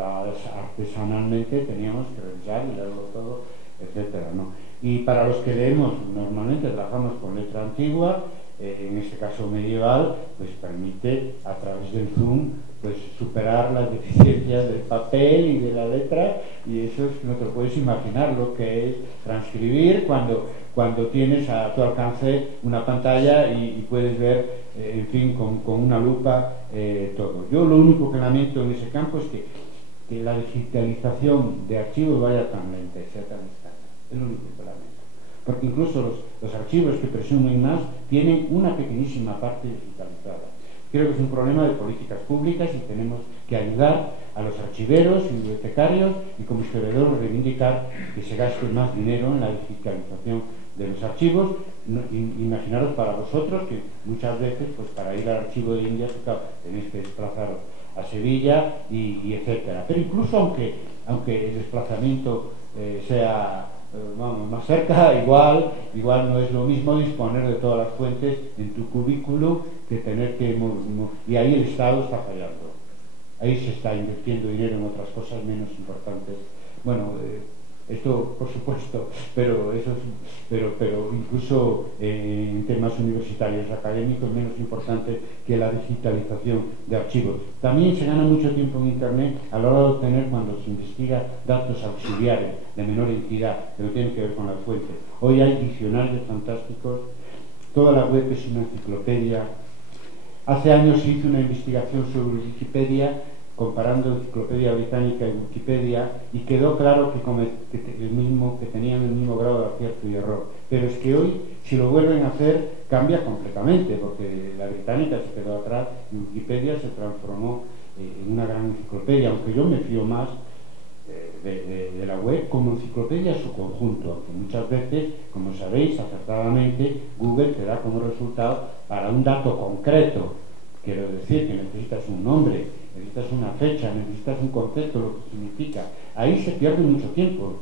artesanalmente teníamos que revisar y leerlo todo, etcétera, ¿no? Y para los que leemos, normalmente trabajamos con letra antigua, en este caso medieval, pues permite a través del Zoom pues superar las deficiencias del papel y de la letra, y eso es que no te lo puedes imaginar lo que es transcribir cuando tienes a tu alcance una pantalla y puedes ver, en fin, con una lupa todo. Yo lo único que lamento en ese campo es que la digitalización de archivos vaya tan lenta y sea tan escasa. Es lo único que lamento. Porque incluso los archivos que presumen más tienen una pequeñísima parte digitalizada. Creo que es un problema de políticas públicas y tenemos que ayudar a los archiveros y bibliotecarios y como historiadores reivindicar que se gaste más dinero en la digitalización de los archivos. Imaginaros para vosotros que muchas veces, pues para ir al archivo de Indias, tenéis que desplazaros a Sevilla y etcétera. Pero incluso aunque el desplazamiento sea más cerca, igual no es lo mismo disponer de todas las fuentes en tu cubículo que tener que y ahí el Estado está fallando, ahí se está invirtiendo dinero en otras cosas menos importantes. Bueno, Esto, por supuesto, pero incluso en temas universitarios, académicos, menos importante que la digitalización de archivos. También se gana mucho tiempo en Internet a la hora de obtener, cuando se investiga, datos auxiliares de menor entidad, que no tienen que ver con las fuentes. Hoy hay diccionarios fantásticos, toda la web es una enciclopedia. Hace años se hizo una investigación sobre Wikipedia, comparando Enciclopedia Británica y Wikipedia, y quedó claro que tenían el mismo grado de acierto y error. Pero es que hoy, si lo vuelven a hacer, cambia completamente, porque la británica se quedó atrás y Wikipedia se transformó en una gran enciclopedia, aunque yo me fío más de la web como enciclopedia en su conjunto, aunque muchas veces, como sabéis acertadamente, Google te da como resultado para un dato concreto. Quiero decir que necesitas un nombre, necesitas una fecha, necesitas un concepto, lo que significa. Ahí se pierde mucho tiempo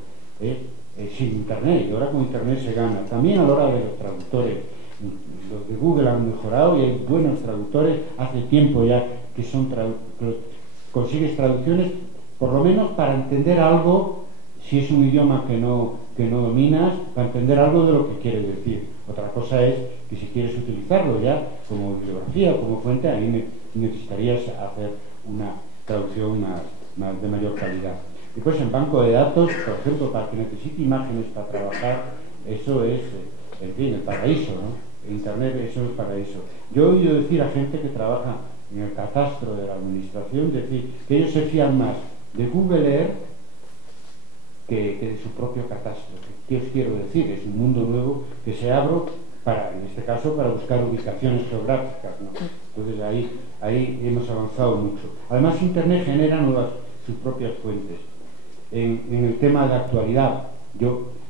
sin Internet, y ahora con Internet se gana. También a la hora de los traductores, los de Google han mejorado y hay buenos traductores. Hace tiempo ya que consigues traducciones, por lo menos para entender algo, si es un idioma que no dominas, para entender algo de lo que quiere decir. Otra cosa es que si quieres utilizarlo ya como bibliografía o como fuente, ahí necesitarías hacer una traducción de mayor calidad. Después, en banco de datos, por ejemplo, para que necesite imágenes para trabajar, eso es, en fin, el paraíso, ¿no? Internet, eso es el paraíso. Yo he oído decir a gente que trabaja en el catastro de la administración, decir que ellos se fían más de Google Earth que de su propio catastro. ¿Qué os quiero decir? Es un mundo nuevo que se abre en este caso, para buscar ubicaciones geográficas, ¿no? Entonces ahí hemos avanzado mucho. Además, Internet genera sus propias fuentes. En el tema de actualidad,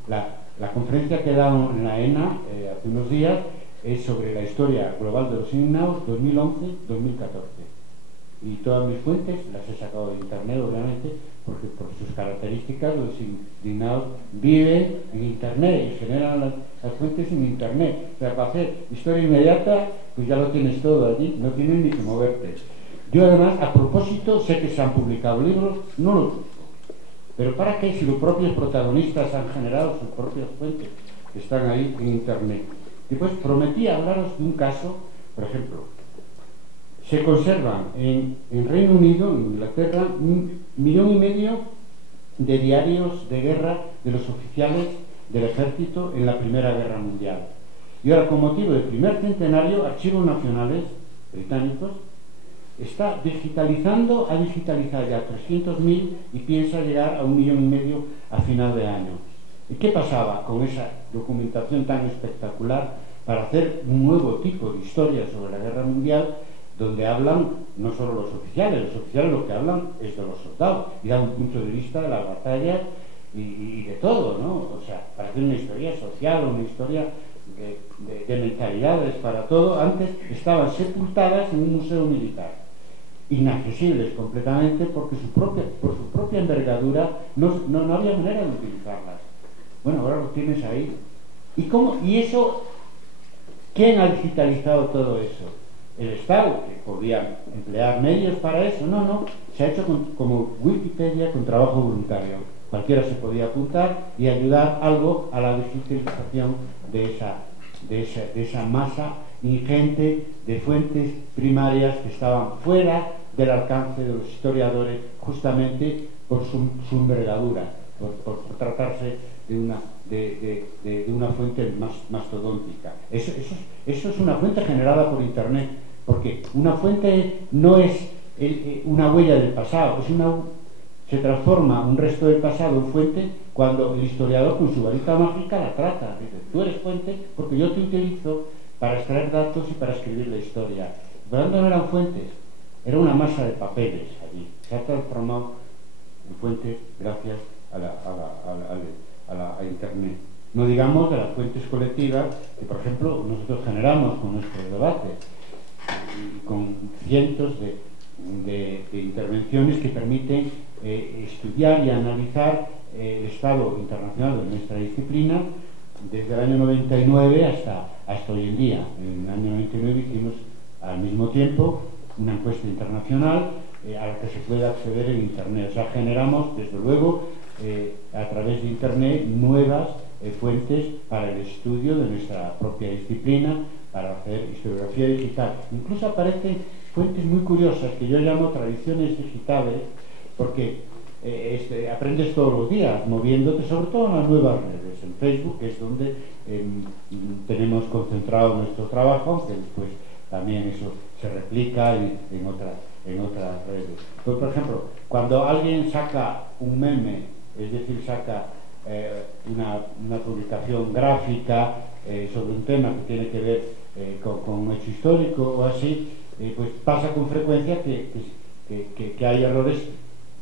la conferencia que he dado en la ENA hace unos días es sobre la historia global de los indignados 2011-2014. Y todas mis fuentes las he sacado de Internet, obviamente, porque por sus características los indignados viven en Internet y generan las fuentes en Internet. O sea, para hacer historia inmediata, pues ya lo tienes todo allí, no tienes ni que moverte. Yo además, a propósito, sé que se han publicado libros, no los busco. Pero ¿para qué si los propios protagonistas han generado sus propias fuentes que están ahí en Internet? Después prometí hablaros de un caso, por ejemplo, se conservan en Reino Unido, en Inglaterra, 1,5 millones de diarios de guerra de los oficiales del ejército en la Primera Guerra Mundial. Y ahora, con motivo del primer centenario, Archivos Nacionales británicos ha digitalizado ya 300.000 y piensa llegar a 1,5 millones a final de año. ¿Y qué pasaba con esa documentación tan espectacular para hacer un nuevo tipo de historia sobre la Guerra Mundial, donde hablan no solo los oficiales lo que hablan es de los soldados y dan un punto de vista de la batalla y de todo, ¿no? O sea, para hacer una historia social, una historia de mentalidades para todo, antes estaban sepultadas en un museo militar, inaccesibles completamente porque por su propia envergadura no había manera de utilizarlas. Bueno, ahora lo tienes ahí. ¿Y eso? ¿Quién ha digitalizado todo eso? El Estado, que podía emplear medios para eso. No, se ha hecho como Wikipedia, con trabajo voluntario. Cualquiera se podía apuntar y ayudar algo a la digitalización de esa masa ingente de fuentes primarias que estaban fuera del alcance de los historiadores, justamente por su envergadura, por tratarse de una fuente mastodóntica. Eso es una fuente generada por Internet, porque una fuente no es una huella del pasado, se transforma un resto del pasado en fuente cuando el historiador con su varita mágica la trata. Dice, tú eres fuente porque yo te utilizo para extraer datos y para escribir la historia. Pero no eran fuentes, era una masa de papeles allí. Se ha transformado en fuentes gracias a Internet. No digamos de las fuentes colectivas que, por ejemplo, nosotros generamos con nuestros debates, con cientos de intervenciones que permiten estudiar y analizar el estado internacional de nuestra disciplina desde el año 99 hasta hoy en día. En el año 99 hicimos al mismo tiempo una encuesta internacional a la que se puede acceder en Internet. O sea, generamos, desde luego, a través de Internet nuevas fuentes para el estudio de nuestra propia disciplina, para hacer historiografía digital. Incluso aparecen fuentes muy curiosas que yo llamo tradiciones digitales, porque aprendes todos los días moviéndote, sobre todo en las nuevas redes. En Facebook es donde tenemos concentrado nuestro trabajo, aunque después también eso se replica en otras redes. Pues, por ejemplo, cuando alguien saca un meme, es decir, saca una publicación gráfica sobre un tema que tiene que ver con un hecho histórico o así, pues pasa con frecuencia que hay errores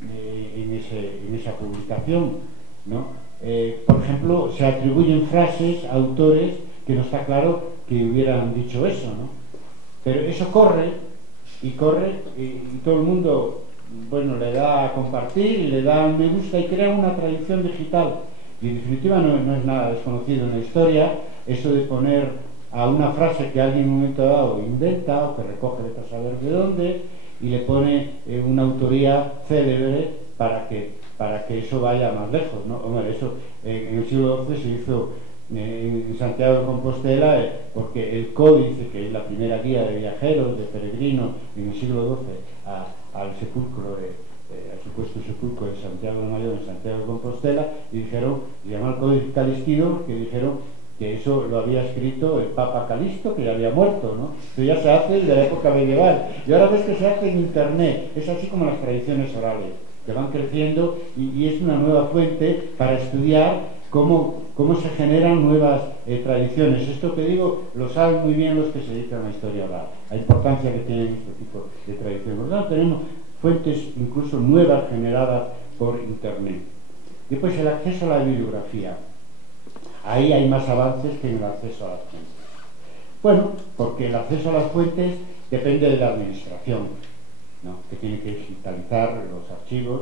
en esa publicación, ¿no? Por ejemplo, se atribuyen frases a autores que no está claro que hubieran dicho eso, ¿no? Pero eso corre y todo el mundo, bueno, le da a compartir y le da me gusta y crea una tradición digital. Y en definitiva no es nada desconocido en la historia eso de poner a una frase que alguien en un momento dado inventa o que recoge de saber de dónde y le pone una autoría célebre para que eso vaya más lejos, ¿no? Hombre, eso en el siglo XII se hizo en Santiago de Compostela, porque el Códice, que es la primera guía de viajeros, de peregrinos en el siglo XII al sepulcro al supuesto sepulcro de Santiago de Mayor en Santiago de Compostela, y dijeron, llamaron Códice Calistino, porque dijeron que eso lo había escrito el Papa Calisto, que ya había muerto, ¿no? Eso ya se hace desde la época medieval, y ahora ves que se hace en Internet. Es así como las tradiciones orales, que van creciendo, y es una nueva fuente para estudiar cómo se generan nuevas tradiciones. Esto que digo lo saben muy bien los que se dedican a la historia oral, la importancia que tienen este tipo de tradiciones. ¿Verdad? Tenemos fuentes incluso nuevas generadas por Internet. Después, el acceso a la bibliografía. Ahí hay más avances que en el acceso a las fuentes. Bueno, porque el acceso a las fuentes depende de la administración, ¿no? Que tiene que digitalizar los archivos.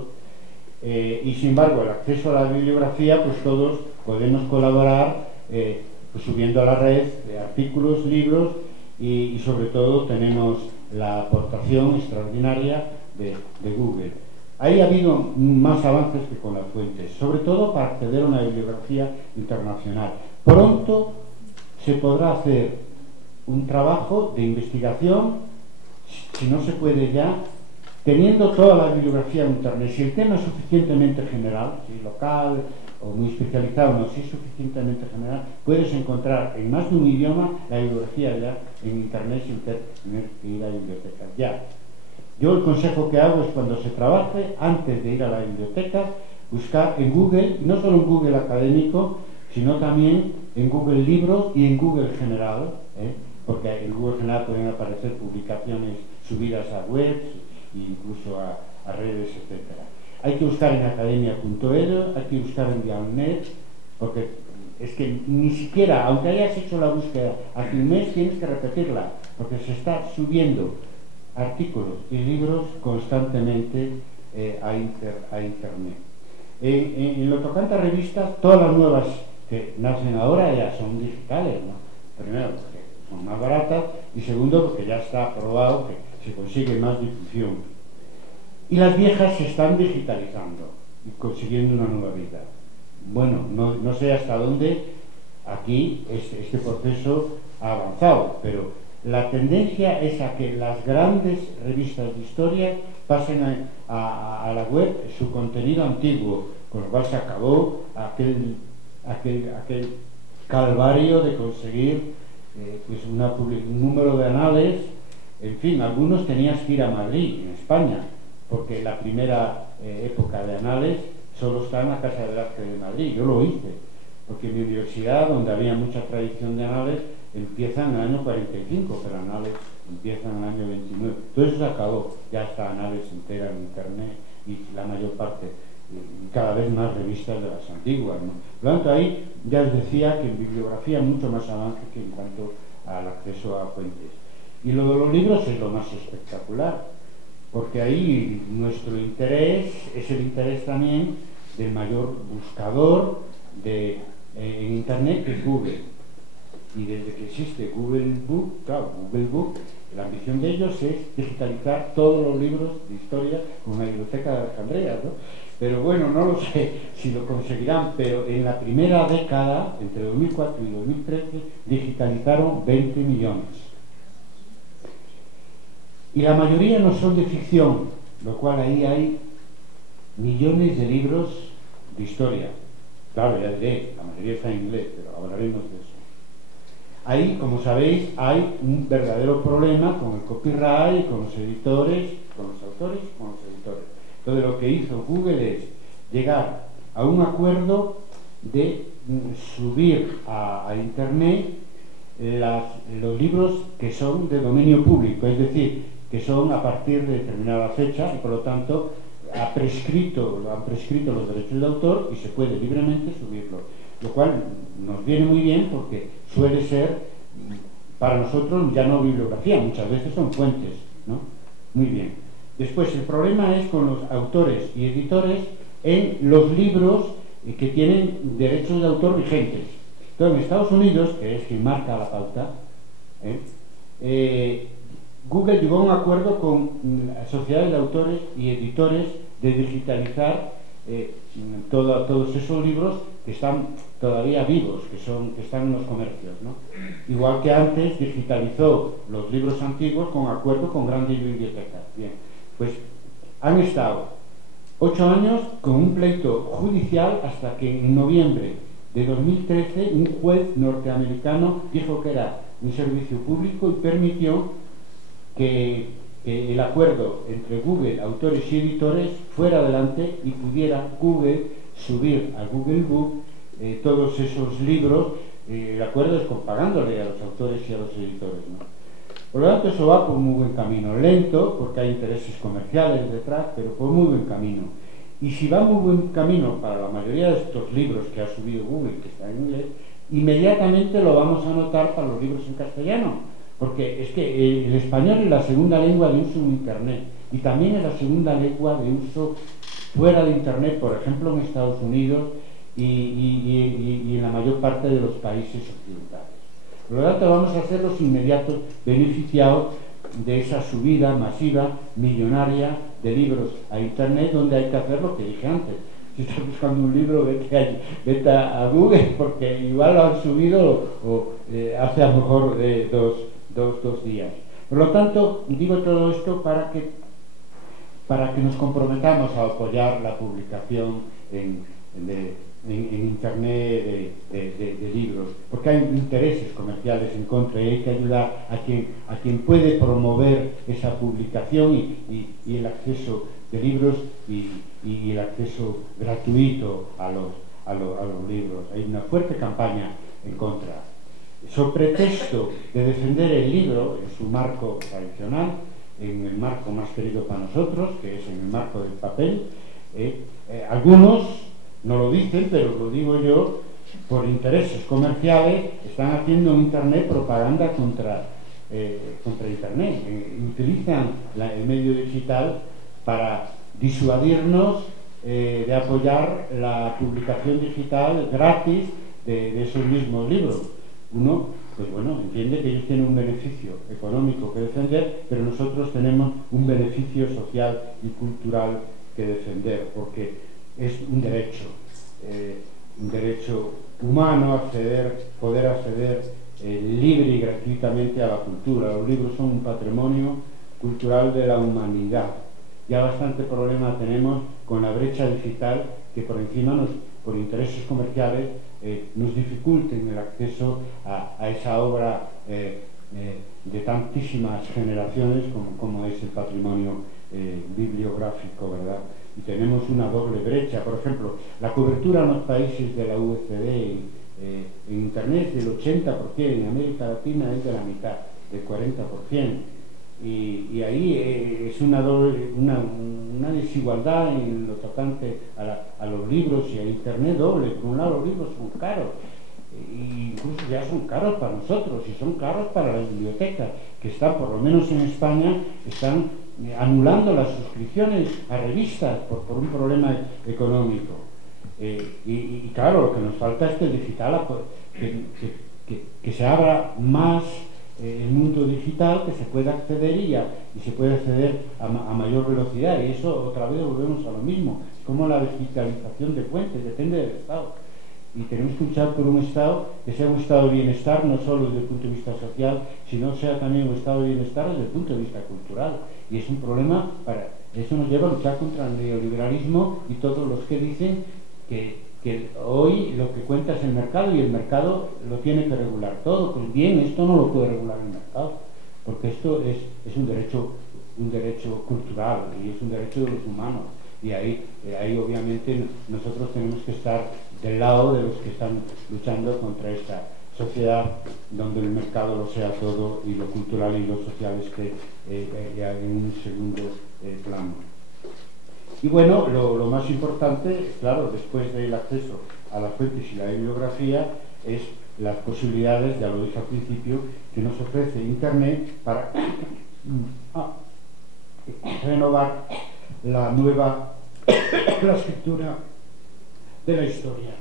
Y sin embargo, el acceso a la bibliografía, pues todos podemos colaborar pues subiendo a la red artículos, libros y sobre todo tenemos la aportación extraordinaria de Google. Ahí ha habido más avances que con las fuentes, sobre todo para acceder a una bibliografía internacional. Pronto se podrá hacer un trabajo de investigación, si no se puede ya, teniendo toda la bibliografía en Internet. Si el tema es suficientemente general, si local o muy especializado, no, si es suficientemente general, puedes encontrar en más de un idioma la bibliografía ya en Internet sin tener que ir a bibliotecas. Ya. Yo el consejo que hago es cuando se trabaje, antes de ir a la biblioteca, buscar en Google, y no solo en Google académico, sino también en Google Libros y en Google General, porque en Google General pueden aparecer publicaciones subidas a webs, incluso a redes, etc. Hay que buscar en academia.edu, hay que buscar en Dialnet, porque es que ni siquiera, aunque hayas hecho la búsqueda hace un mes, tienes que repetirla, porque se está subiendo artículos y libros constantemente a Internet. En lo tocante a revistas, todas las nuevas que nacen ahora ya son digitales, ¿no? Primero, porque son más baratas, y segundo, porque ya está probado que se consigue más difusión. Y las viejas se están digitalizando y consiguiendo una nueva vida. Bueno, no sé hasta dónde aquí este proceso ha avanzado, pero la tendencia es a que las grandes revistas de historia pasen a la web su contenido antiguo, con lo cual se acabó aquel calvario de conseguir pues un número de anales. En fin, algunos tenías que ir a Madrid, en España, porque la primera época de anales solo está en la Casa del Arte de Madrid. Yo lo hice, porque en mi universidad, donde había mucha tradición de anales, empiezan en el año 45, pero anales empiezan en el año 29. Todo eso se acabó, ya está anales entera en Internet y la mayor parte, cada vez más revistas de las antiguas, ¿no? Por lo tanto, ahí ya os decía que en bibliografía mucho más avance que en cuanto al acceso a fuentes. Y lo de los libros es lo más espectacular, porque ahí nuestro interés es el interés también del mayor buscador en Internet, que es Google. Y desde que existe Google Book, claro, Google Book, la ambición de ellos es digitalizar todos los libros de historia con una biblioteca de Alejandría, ¿no? pero bueno, no lo sé si lo conseguirán, pero en la primera década, entre 2004 y 2013, digitalizaron 20 millones. Y la mayoría no son de ficción, lo cual ahí hay millones de libros de historia. Claro, ya diré, la mayoría está en inglés, pero hablaremos de eso. Ahí, como sabéis, hay un verdadero problema con el copyright, con los editores, con los autores, con los editores. Entonces lo que hizo Google es llegar a un acuerdo de subir a Internet los libros que son de dominio público, es decir, que son a partir de determinada fecha y por lo tanto han prescrito los derechos de autor y se puede libremente subirlo, lo cual nos viene muy bien porque suele ser para nosotros ya no bibliografía, muchas veces son fuentes, ¿no? Muy bien. Después el problema es con los autores y editores en los libros que tienen derechos de autor vigentes. Entonces en Estados Unidos, que es quien marca la pauta, Google llegó a un acuerdo con sociedades de autores y editores de digitalizar todos esos libros que están todavía vivos, que están en los comercios, ¿no? Igual que antes digitalizó los libros antiguos con acuerdo con grandes bibliotecas. Bien, pues han estado 8 años con un pleito judicial hasta que en noviembre de 2013 un juez norteamericano dijo que era un servicio público y permitió que el acuerdo entre Google, autores y editores fuera adelante y pudiera Google subir a Google Book todos esos libros. El acuerdo es pagándole a los autores y a los editores, ¿no? Por lo tanto, eso va por muy buen camino, lento porque hay intereses comerciales detrás, pero por muy buen camino. Y si va muy buen camino para la mayoría de estos libros que ha subido Google, que está en inglés, inmediatamente lo vamos a notar para los libros en castellano. Porque es que el español es la segunda lengua de uso en Internet y también es la segunda lengua de uso fuera de Internet, por ejemplo en Estados Unidos y en la mayor parte de los países occidentales. Por lo tanto, vamos a ser los inmediatos beneficiados de esa subida masiva, millonaria de libros a Internet, donde hay que hacer lo que dije antes. Si estás buscando un libro, vete a Google, porque igual lo han subido hace a lo mejor 2 días. Por lo tanto, digo todo esto para que nos comprometamos a apoyar la publicación en Internet de libros, porque hay intereses comerciales en contra y hay que ayudar a quien puede promover esa publicación y el acceso de libros y el acceso gratuito a los libros. Hay una fuerte campaña en contra. Sobre pretexto de defender el libro en su marco tradicional, en el marco más querido para nosotros, que es en el marco del papel, algunos no lo dicen, pero lo digo yo, por intereses comerciales, están haciendo en Internet propaganda contra Internet. Utilizan el medio digital para disuadirnos de apoyar la publicación digital gratis de esos mismos libros. Uno, pues bueno, entiende que ellos tienen un beneficio económico que defender, pero nosotros tenemos un beneficio social y cultural que defender, porque es un derecho humano poder acceder libre y gratuitamente a la cultura. Los libros son un patrimonio cultural de la humanidad. Ya bastante problema tenemos con la brecha digital que por encima por intereses comerciales nos dificulten el acceso a esa obra de tantísimas generaciones como es el patrimonio bibliográfico, ¿verdad? Y tenemos una doble brecha. Por ejemplo, la cobertura en los países de la OECD en Internet es del 80%, en América Latina es de la mitad, del 40%. Y ahí es una desigualdad en lo tocante a los libros y a Internet doble. Por un lado, los libros son caros, e incluso ya son caros para nosotros y son caros para las bibliotecas, que están, por lo menos en España, están anulando las suscripciones a revistas por un problema económico. Y claro, lo que nos falta es que el digital que se abra más el mundo digital, que se puede acceder y se puede acceder a mayor velocidad, y eso otra vez volvemos a lo mismo, como la digitalización de fuentes, depende del Estado, y tenemos que luchar por un Estado que sea un Estado de bienestar, no solo desde el punto de vista social, sino sea también un Estado de bienestar desde el punto de vista cultural, y es un problema, eso nos lleva a luchar contra el neoliberalismo y todos los que dicen que hoy lo que cuenta es el mercado y el mercado lo tiene que regular todo. Pues bien, esto no lo puede regular el mercado, porque esto es un derecho cultural y es un derecho de los humanos, y ahí obviamente nosotros tenemos que estar del lado de los que están luchando contra esta sociedad donde el mercado lo sea todo y lo cultural y lo social esté ya en un segundo plano. Y bueno, lo más importante, claro, después del acceso a las fuentes y la bibliografía, es las posibilidades, ya lo dije al principio, que nos ofrece Internet para renovar la escritura de la historia.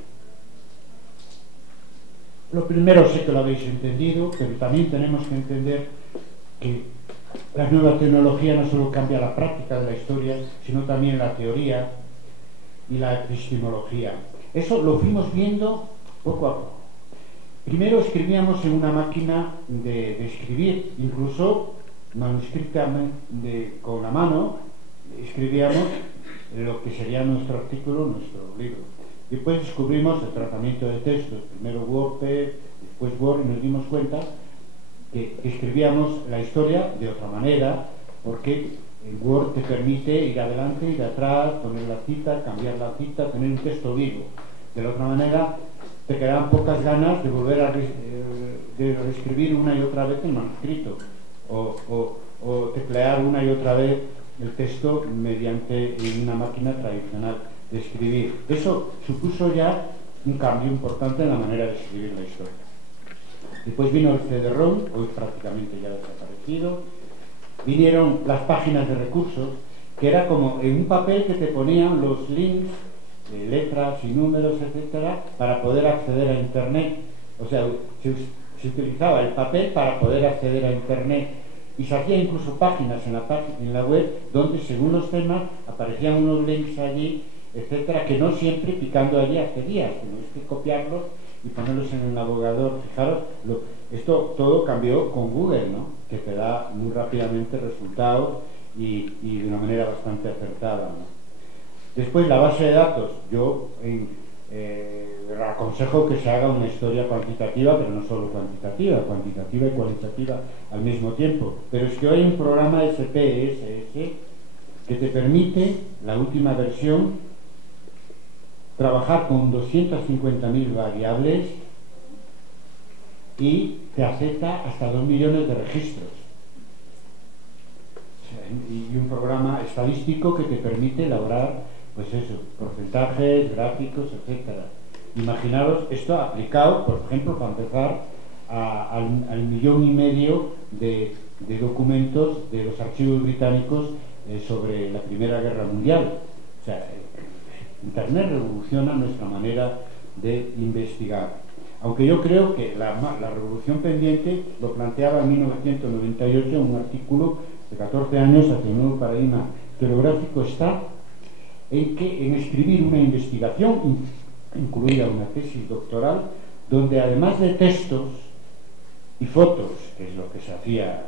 Lo primero, sé que lo habéis entendido, pero también tenemos que entender que la nueva tecnología no solo cambia la práctica de la historia, sino también la teoría y la epistemología. Eso lo fuimos viendo poco a poco. Primero escribíamos en una máquina de escribir, incluso manuscritamente con la mano, escribíamos lo que sería nuestro artículo, nuestro libro. Después descubrimos el tratamiento de textos, primero WordPress, después Word, y nos dimos cuenta que escribíamos la historia de otra manera, porque el Word te permite ir adelante, ir atrás, poner la cita, cambiar la cita, tener un texto vivo. De la otra manera, te quedaban pocas ganas de volver a reescribir una y otra vez el manuscrito, o teclear una y otra vez el texto mediante una máquina tradicional de escribir. Eso supuso ya un cambio importante en la manera de escribir la historia. Después vino el CD-ROM, hoy prácticamente ya desaparecido. Vinieron las páginas de recursos, que era como en un papel que te ponían los links, letras y números, etcétera, para poder acceder a Internet. O sea, se utilizaba el papel para poder acceder a Internet, y se hacía incluso páginas en la web donde, según los temas, aparecían unos links allí, etcétera, que no siempre picando allí accedías, tenías que copiarlos y ponerlos en el navegador. Fijaros, esto todo cambió con Google, ¿no?, que te da muy rápidamente resultados y de una manera bastante acertada, ¿no? Después, la base de datos. Yo aconsejo que se haga una historia cuantitativa, pero no solo cuantitativa y cualitativa al mismo tiempo. Pero es que hoy hay un programa SPSS que te permite, la última versión, trabajar con 250.000 variables y te acepta hasta 2 millones de registros. O sea, y un programa estadístico que te permite elaborar, pues eso, porcentajes, gráficos, etcétera. Imaginaros esto aplicado, por ejemplo, para empezar, al 1,5 millones de documentos de los archivos británicos sobre la Primera Guerra Mundial. O sea, Internet revoluciona nuestra manera de investigar. Aunque yo creo que la revolución pendiente lo planteaba en 1998 en un artículo de 14 años hacia un nuevo paradigma historiográfico, está en escribir una investigación, incluida una tesis doctoral, donde además de textos y fotos, que es lo que se hacía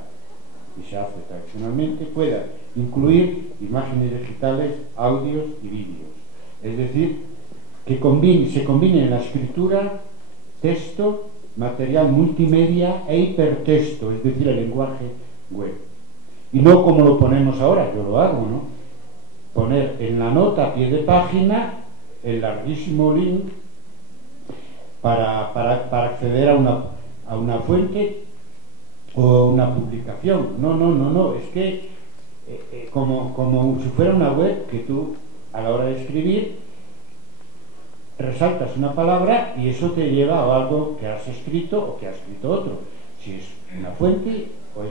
y se hace tradicionalmente, pueda incluir imágenes digitales, audios y vídeos. Es decir, que se combine en la escritura texto, material multimedia e hipertexto, es decir, el lenguaje web. Y no como lo ponemos ahora, yo lo hago, ¿no? Poner en la nota a pie de página el larguísimo link para acceder a una fuente o una publicación. No, es que como si fuera una web que tú, a la hora de escribir, resaltas una palabra y eso te lleva a algo que has escrito o que ha escrito otro. Si es una fuente, pues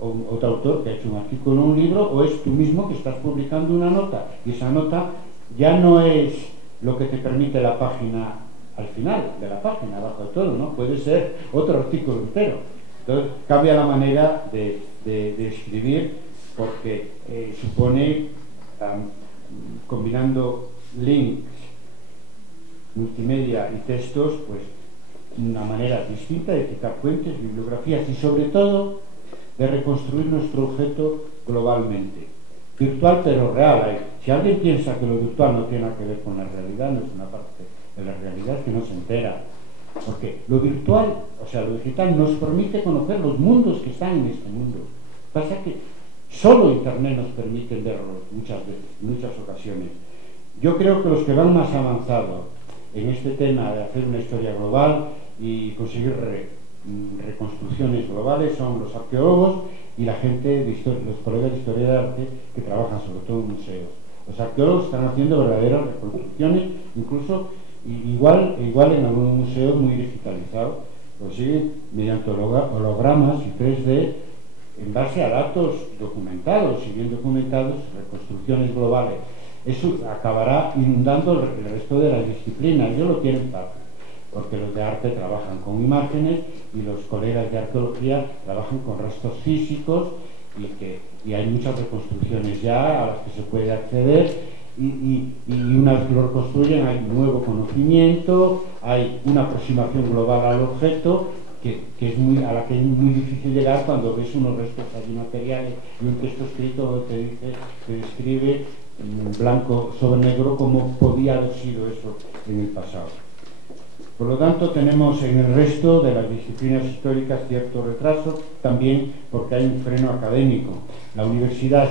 otro autor que ha hecho un artículo en un libro, o es tú mismo que estás publicando una nota, y esa nota ya no es lo que te permite la página al final de la página, abajo de todo, ¿no? Puede ser otro artículo entero. Entonces cambia la manera de escribir, porque supone, combinando links, multimedia y textos, pues una manera distinta de citar fuentes, bibliografías y sobre todo de reconstruir nuestro objeto globalmente. Virtual pero real. Si alguien piensa que lo virtual no tiene nada que ver con la realidad, no es una parte de la realidad, es que no se entera. Porque lo virtual, o sea, lo digital, nos permite conocer los mundos que están en este mundo. Pasa que solo Internet nos permite verlos muchas veces, en muchas ocasiones. Yo creo que los que van más avanzados en este tema de hacer una historia global y conseguir reconstrucciones globales son los arqueólogos y la gente, los colegas de historia de arte que trabajan sobre todo en museos. Los arqueólogos están haciendo verdaderas reconstrucciones, incluso igual en algunos museos muy digitalizados, lo siguen mediante hologramas y 3D en base a datos documentados y bien documentados, reconstrucciones globales. Eso acabará inundando el resto de las disciplinas. Ellos lo tienen fácil, porque los de arte trabajan con imágenes y los colegas de arqueología trabajan con restos físicos y hay muchas reconstrucciones ya a las que se puede acceder y una vez que lo reconstruyen hay nuevo conocimiento, hay una aproximación global al objeto a la que es muy difícil llegar cuando ves unos restos allí materiales y un texto escrito donde te describe en blanco sobre negro cómo podía haber sido eso en el pasado. Por lo tanto, tenemos en el resto de las disciplinas históricas cierto retraso, también porque hay un freno académico. La universidad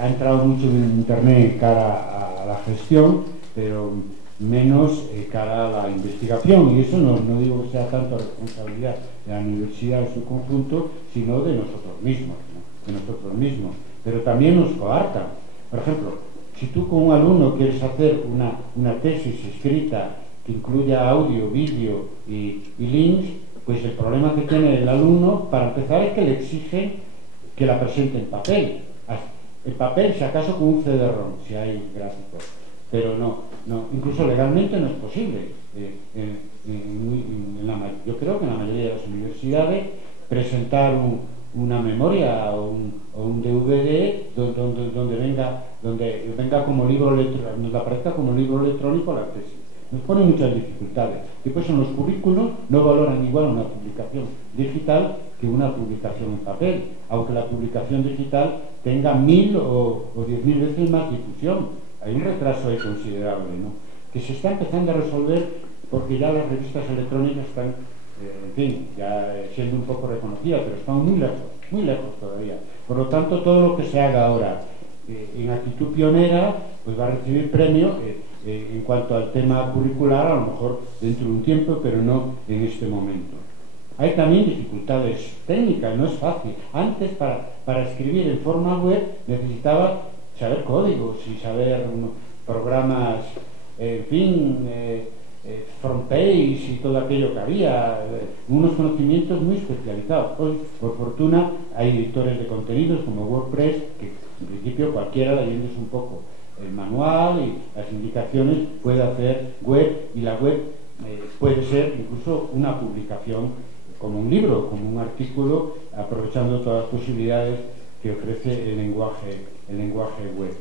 ha entrado mucho en Internet cara a la gestión, pero menos cara a la investigación, y eso no digo que sea tanto responsabilidad de la universidad en su conjunto, sino de nosotros mismos, ¿no? Pero también nos coartan. Por ejemplo, si tú con un alumno quieres hacer una tesis escrita que incluya audio, vídeo y links, pues el problema que tiene el alumno, para empezar, es que le exigen que la presente en papel. El papel, si acaso con un CD-ROM, si hay gráficos, pero no, incluso legalmente no es posible. Yo creo que en la mayoría de las universidades presentar una memoria o un DVD donde venga como libro electrónico, nos aparezca como libro electrónico la tesis. Nos pone muchas dificultades. Después en los currículos no valoran igual una publicación digital que una publicación en papel, aunque la publicación digital tenga 1000 o 10.000 veces más difusión. Hay un retraso ahí considerable, ¿no? Que se está empezando a resolver porque ya las revistas electrónicas están, en fin, ya siendo un poco reconocidas, pero están muy lejos todavía. Por lo tanto, todo lo que se haga ahora en actitud pionera, pues va a recibir premio en cuanto al tema curricular, a lo mejor dentro de un tiempo, pero no en este momento. Hay también dificultades técnicas, no es fácil. Antes, para escribir en forma web, necesitaba saber códigos y saber programas, en fin, front page y todo aquello que había, unos conocimientos muy especializados. Hoy, por fortuna, hay editores de contenidos como WordPress, que en principio cualquiera, leyéndose un poco el manual y las indicaciones, puede hacer web, y la web puede ser incluso una publicación como un libro, como un artículo, aprovechando todas las posibilidades que ofrece el lenguaje web.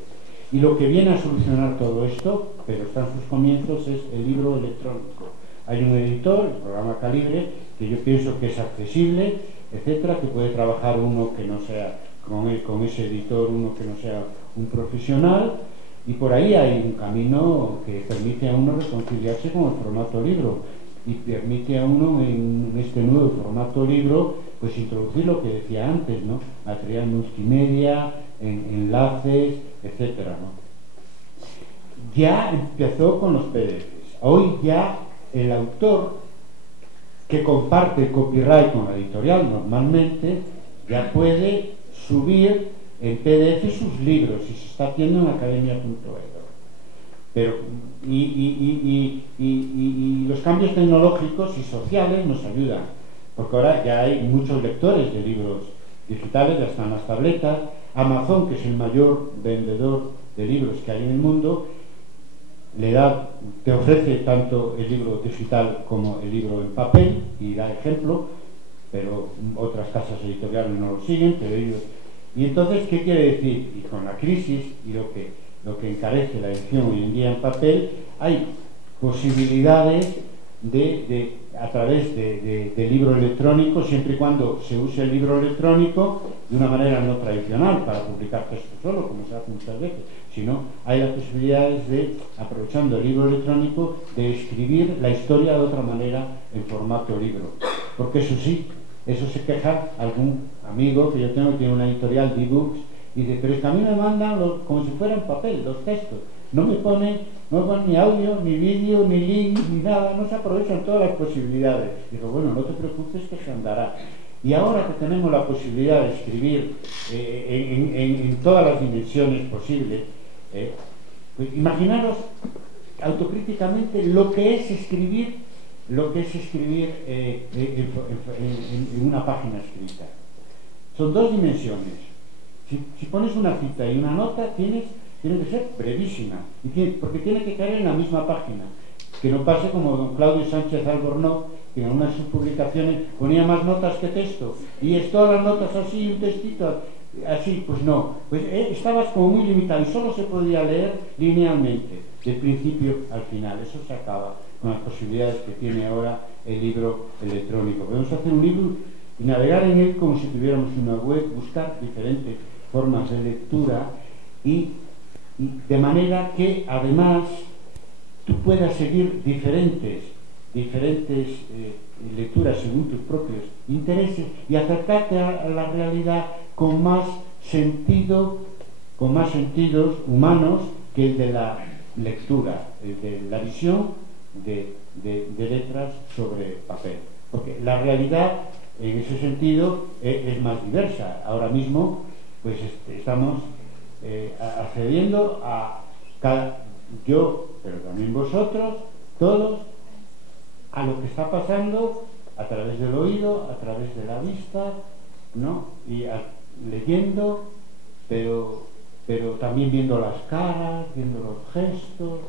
Y lo que viene a solucionar todo esto, pero está en sus comienzos, es el libro electrónico. Hay un editor, el programa Calibre, que yo pienso que es accesible, etcétera, que puede trabajar uno que no sea con ese editor, uno que no sea un profesional, y por ahí hay un camino que permite a uno reconciliarse con el formato libro y permite a uno en este nuevo formato libro pues introducir lo que decía antes, ¿no? Material multimedia, enlaces, etcétera, ¿no? Ya empezó con los PDFs. Hoy ya el autor que comparte copyright con la editorial normalmente ya puede subir en PDF sus libros, y se está haciendo en academia.edu. Pero los cambios tecnológicos y sociales nos ayudan, porque ahora ya hay muchos lectores de libros digitales, ya están las tabletas. Amazon, que es el mayor vendedor de libros que hay en el mundo, te ofrece tanto el libro digital como el libro en papel, y da ejemplo. pero otras casas editoriales no lo siguen, pero ellos... Y entonces, ¿qué quiere decir? Y con la crisis y lo que encarece la edición hoy en día en papel, hay posibilidades a través de libro electrónico, siempre y cuando se use el libro electrónico de una manera no tradicional para publicar texto solo, como se hace muchas veces, sino hay las posibilidades de, aprovechando el libro electrónico, de escribir la historia de otra manera en formato libro. Porque eso sí, eso se queja algún amigo que yo tengo que tiene una editorial de ebooks y dice, pero es que a mí me mandan como si fueran papel, los textos. No me ponen ni audio, ni vídeo, ni link, ni nada, no se aprovechan todas las posibilidades. Digo, bueno, no te preocupes que se andará. Y ahora que tenemos la posibilidad de escribir en todas las dimensiones posibles, pues imaginaros autocríticamente lo que es escribir en una página escrita. Son dos dimensiones. Si pones una cita y una nota, tiene que ser brevísima, porque tiene que caer en la misma página. Que no pase como don Claudio Sánchez Albornoz, que en una de sus publicaciones ponía más notas que texto, y es todas las notas así, un textito así, pues no. Pues estabas como muy limitado y solo se podía leer linealmente, del principio al final. Eso se acaba con las posibilidades que tiene ahora el libro electrónico. Podemos hacer un libro y navegar en él como si tuviéramos una web, buscar diferentes formas de lectura y de manera que además tú puedas seguir diferentes lecturas según tus propios intereses y acercarte a la realidad con más sentidos humanos que el de la lectura, el de la visión de letras sobre papel, porque la realidad en ese sentido es más diversa. Ahora mismo pues estamos accediendo yo, pero también vosotros, todos, a lo que está pasando a través del oído, a través de la vista, ¿no? Y leyendo, pero también viendo las caras, viendo los gestos,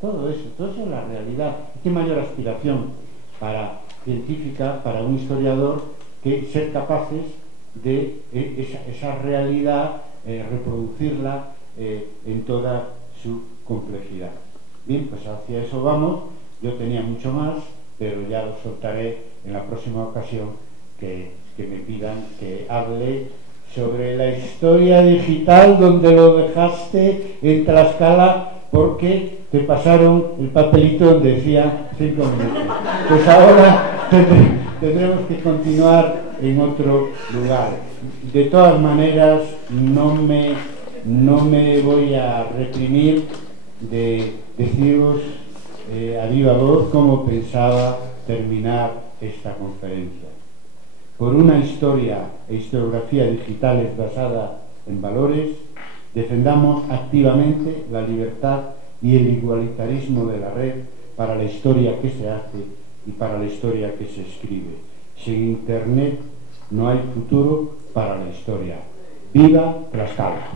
todo eso es la realidad. ¿Qué mayor aspiración científica para un historiador que ser capaces de esa realidad reproducirla en toda su complejidad? Bien, pues hacia eso vamos. Yo tenía mucho más, pero ya lo soltaré en la próxima ocasión que me pidan que hable sobre la historia digital, donde lo dejaste en Tlaxcala porque te pasaron el papelito donde decía 5 minutos. Pues ahora tendremos que continuar en otro lugar. De todas maneras, no me voy a reprimir de deciros a viva voz cómo pensaba terminar esta conferencia. Por una historia e historiografía digitales basada en valores, defendamos activamente la libertad y el igualitarismo de la red para la historia que se hace y para la historia que se escribe. Sin Internet no hay futuro para la historia. ¡Viva Tlaxcala!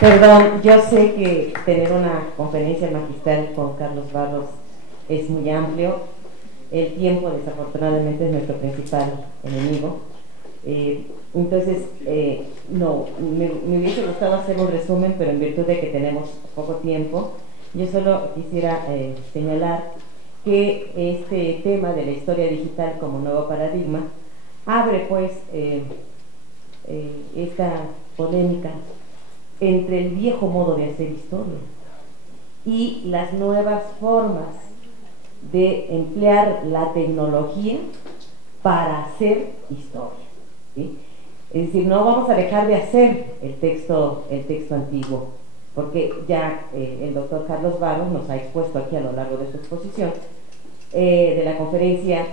Perdón, yo sé que tener una conferencia magistral con Carlos Barros es muy amplio. El tiempo, desafortunadamente, es nuestro principal enemigo. Entonces, no, me hubiese gustado hacer un resumen, pero en virtud de que tenemos poco tiempo, yo solo quisiera señalar que este tema de la historia digital como nuevo paradigma abre, pues, esta polémica entre el viejo modo de hacer historia y las nuevas formas de emplear la tecnología para hacer historia, ¿sí? Es decir, no vamos a dejar de hacer el texto antiguo, porque ya el doctor Carlos Barros nos ha expuesto aquí a lo largo de su exposición de la conferencia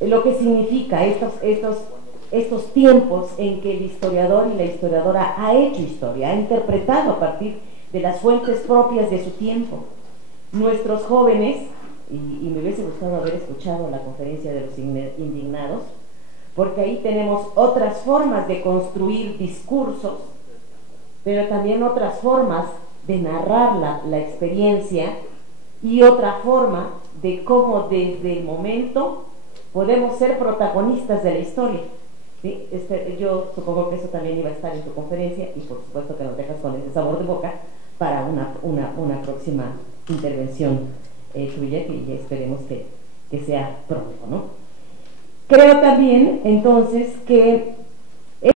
lo que significa estos tiempos en que el historiador y la historiadora ha hecho historia, ha interpretado a partir de las fuentes propias de su tiempo. Nuestros jóvenes, y me hubiese gustado haber escuchado la conferencia de los indignados, porque ahí tenemos otras formas de construir discursos, pero también otras formas de narrar la experiencia y otra forma de cómo desde el momento podemos ser protagonistas de la historia. ¿Sí? Yo supongo que eso también iba a estar en tu conferencia y por supuesto que nos dejas con ese sabor de boca para una próxima intervención tuya, y esperemos que sea pronto, ¿no? Creo también entonces que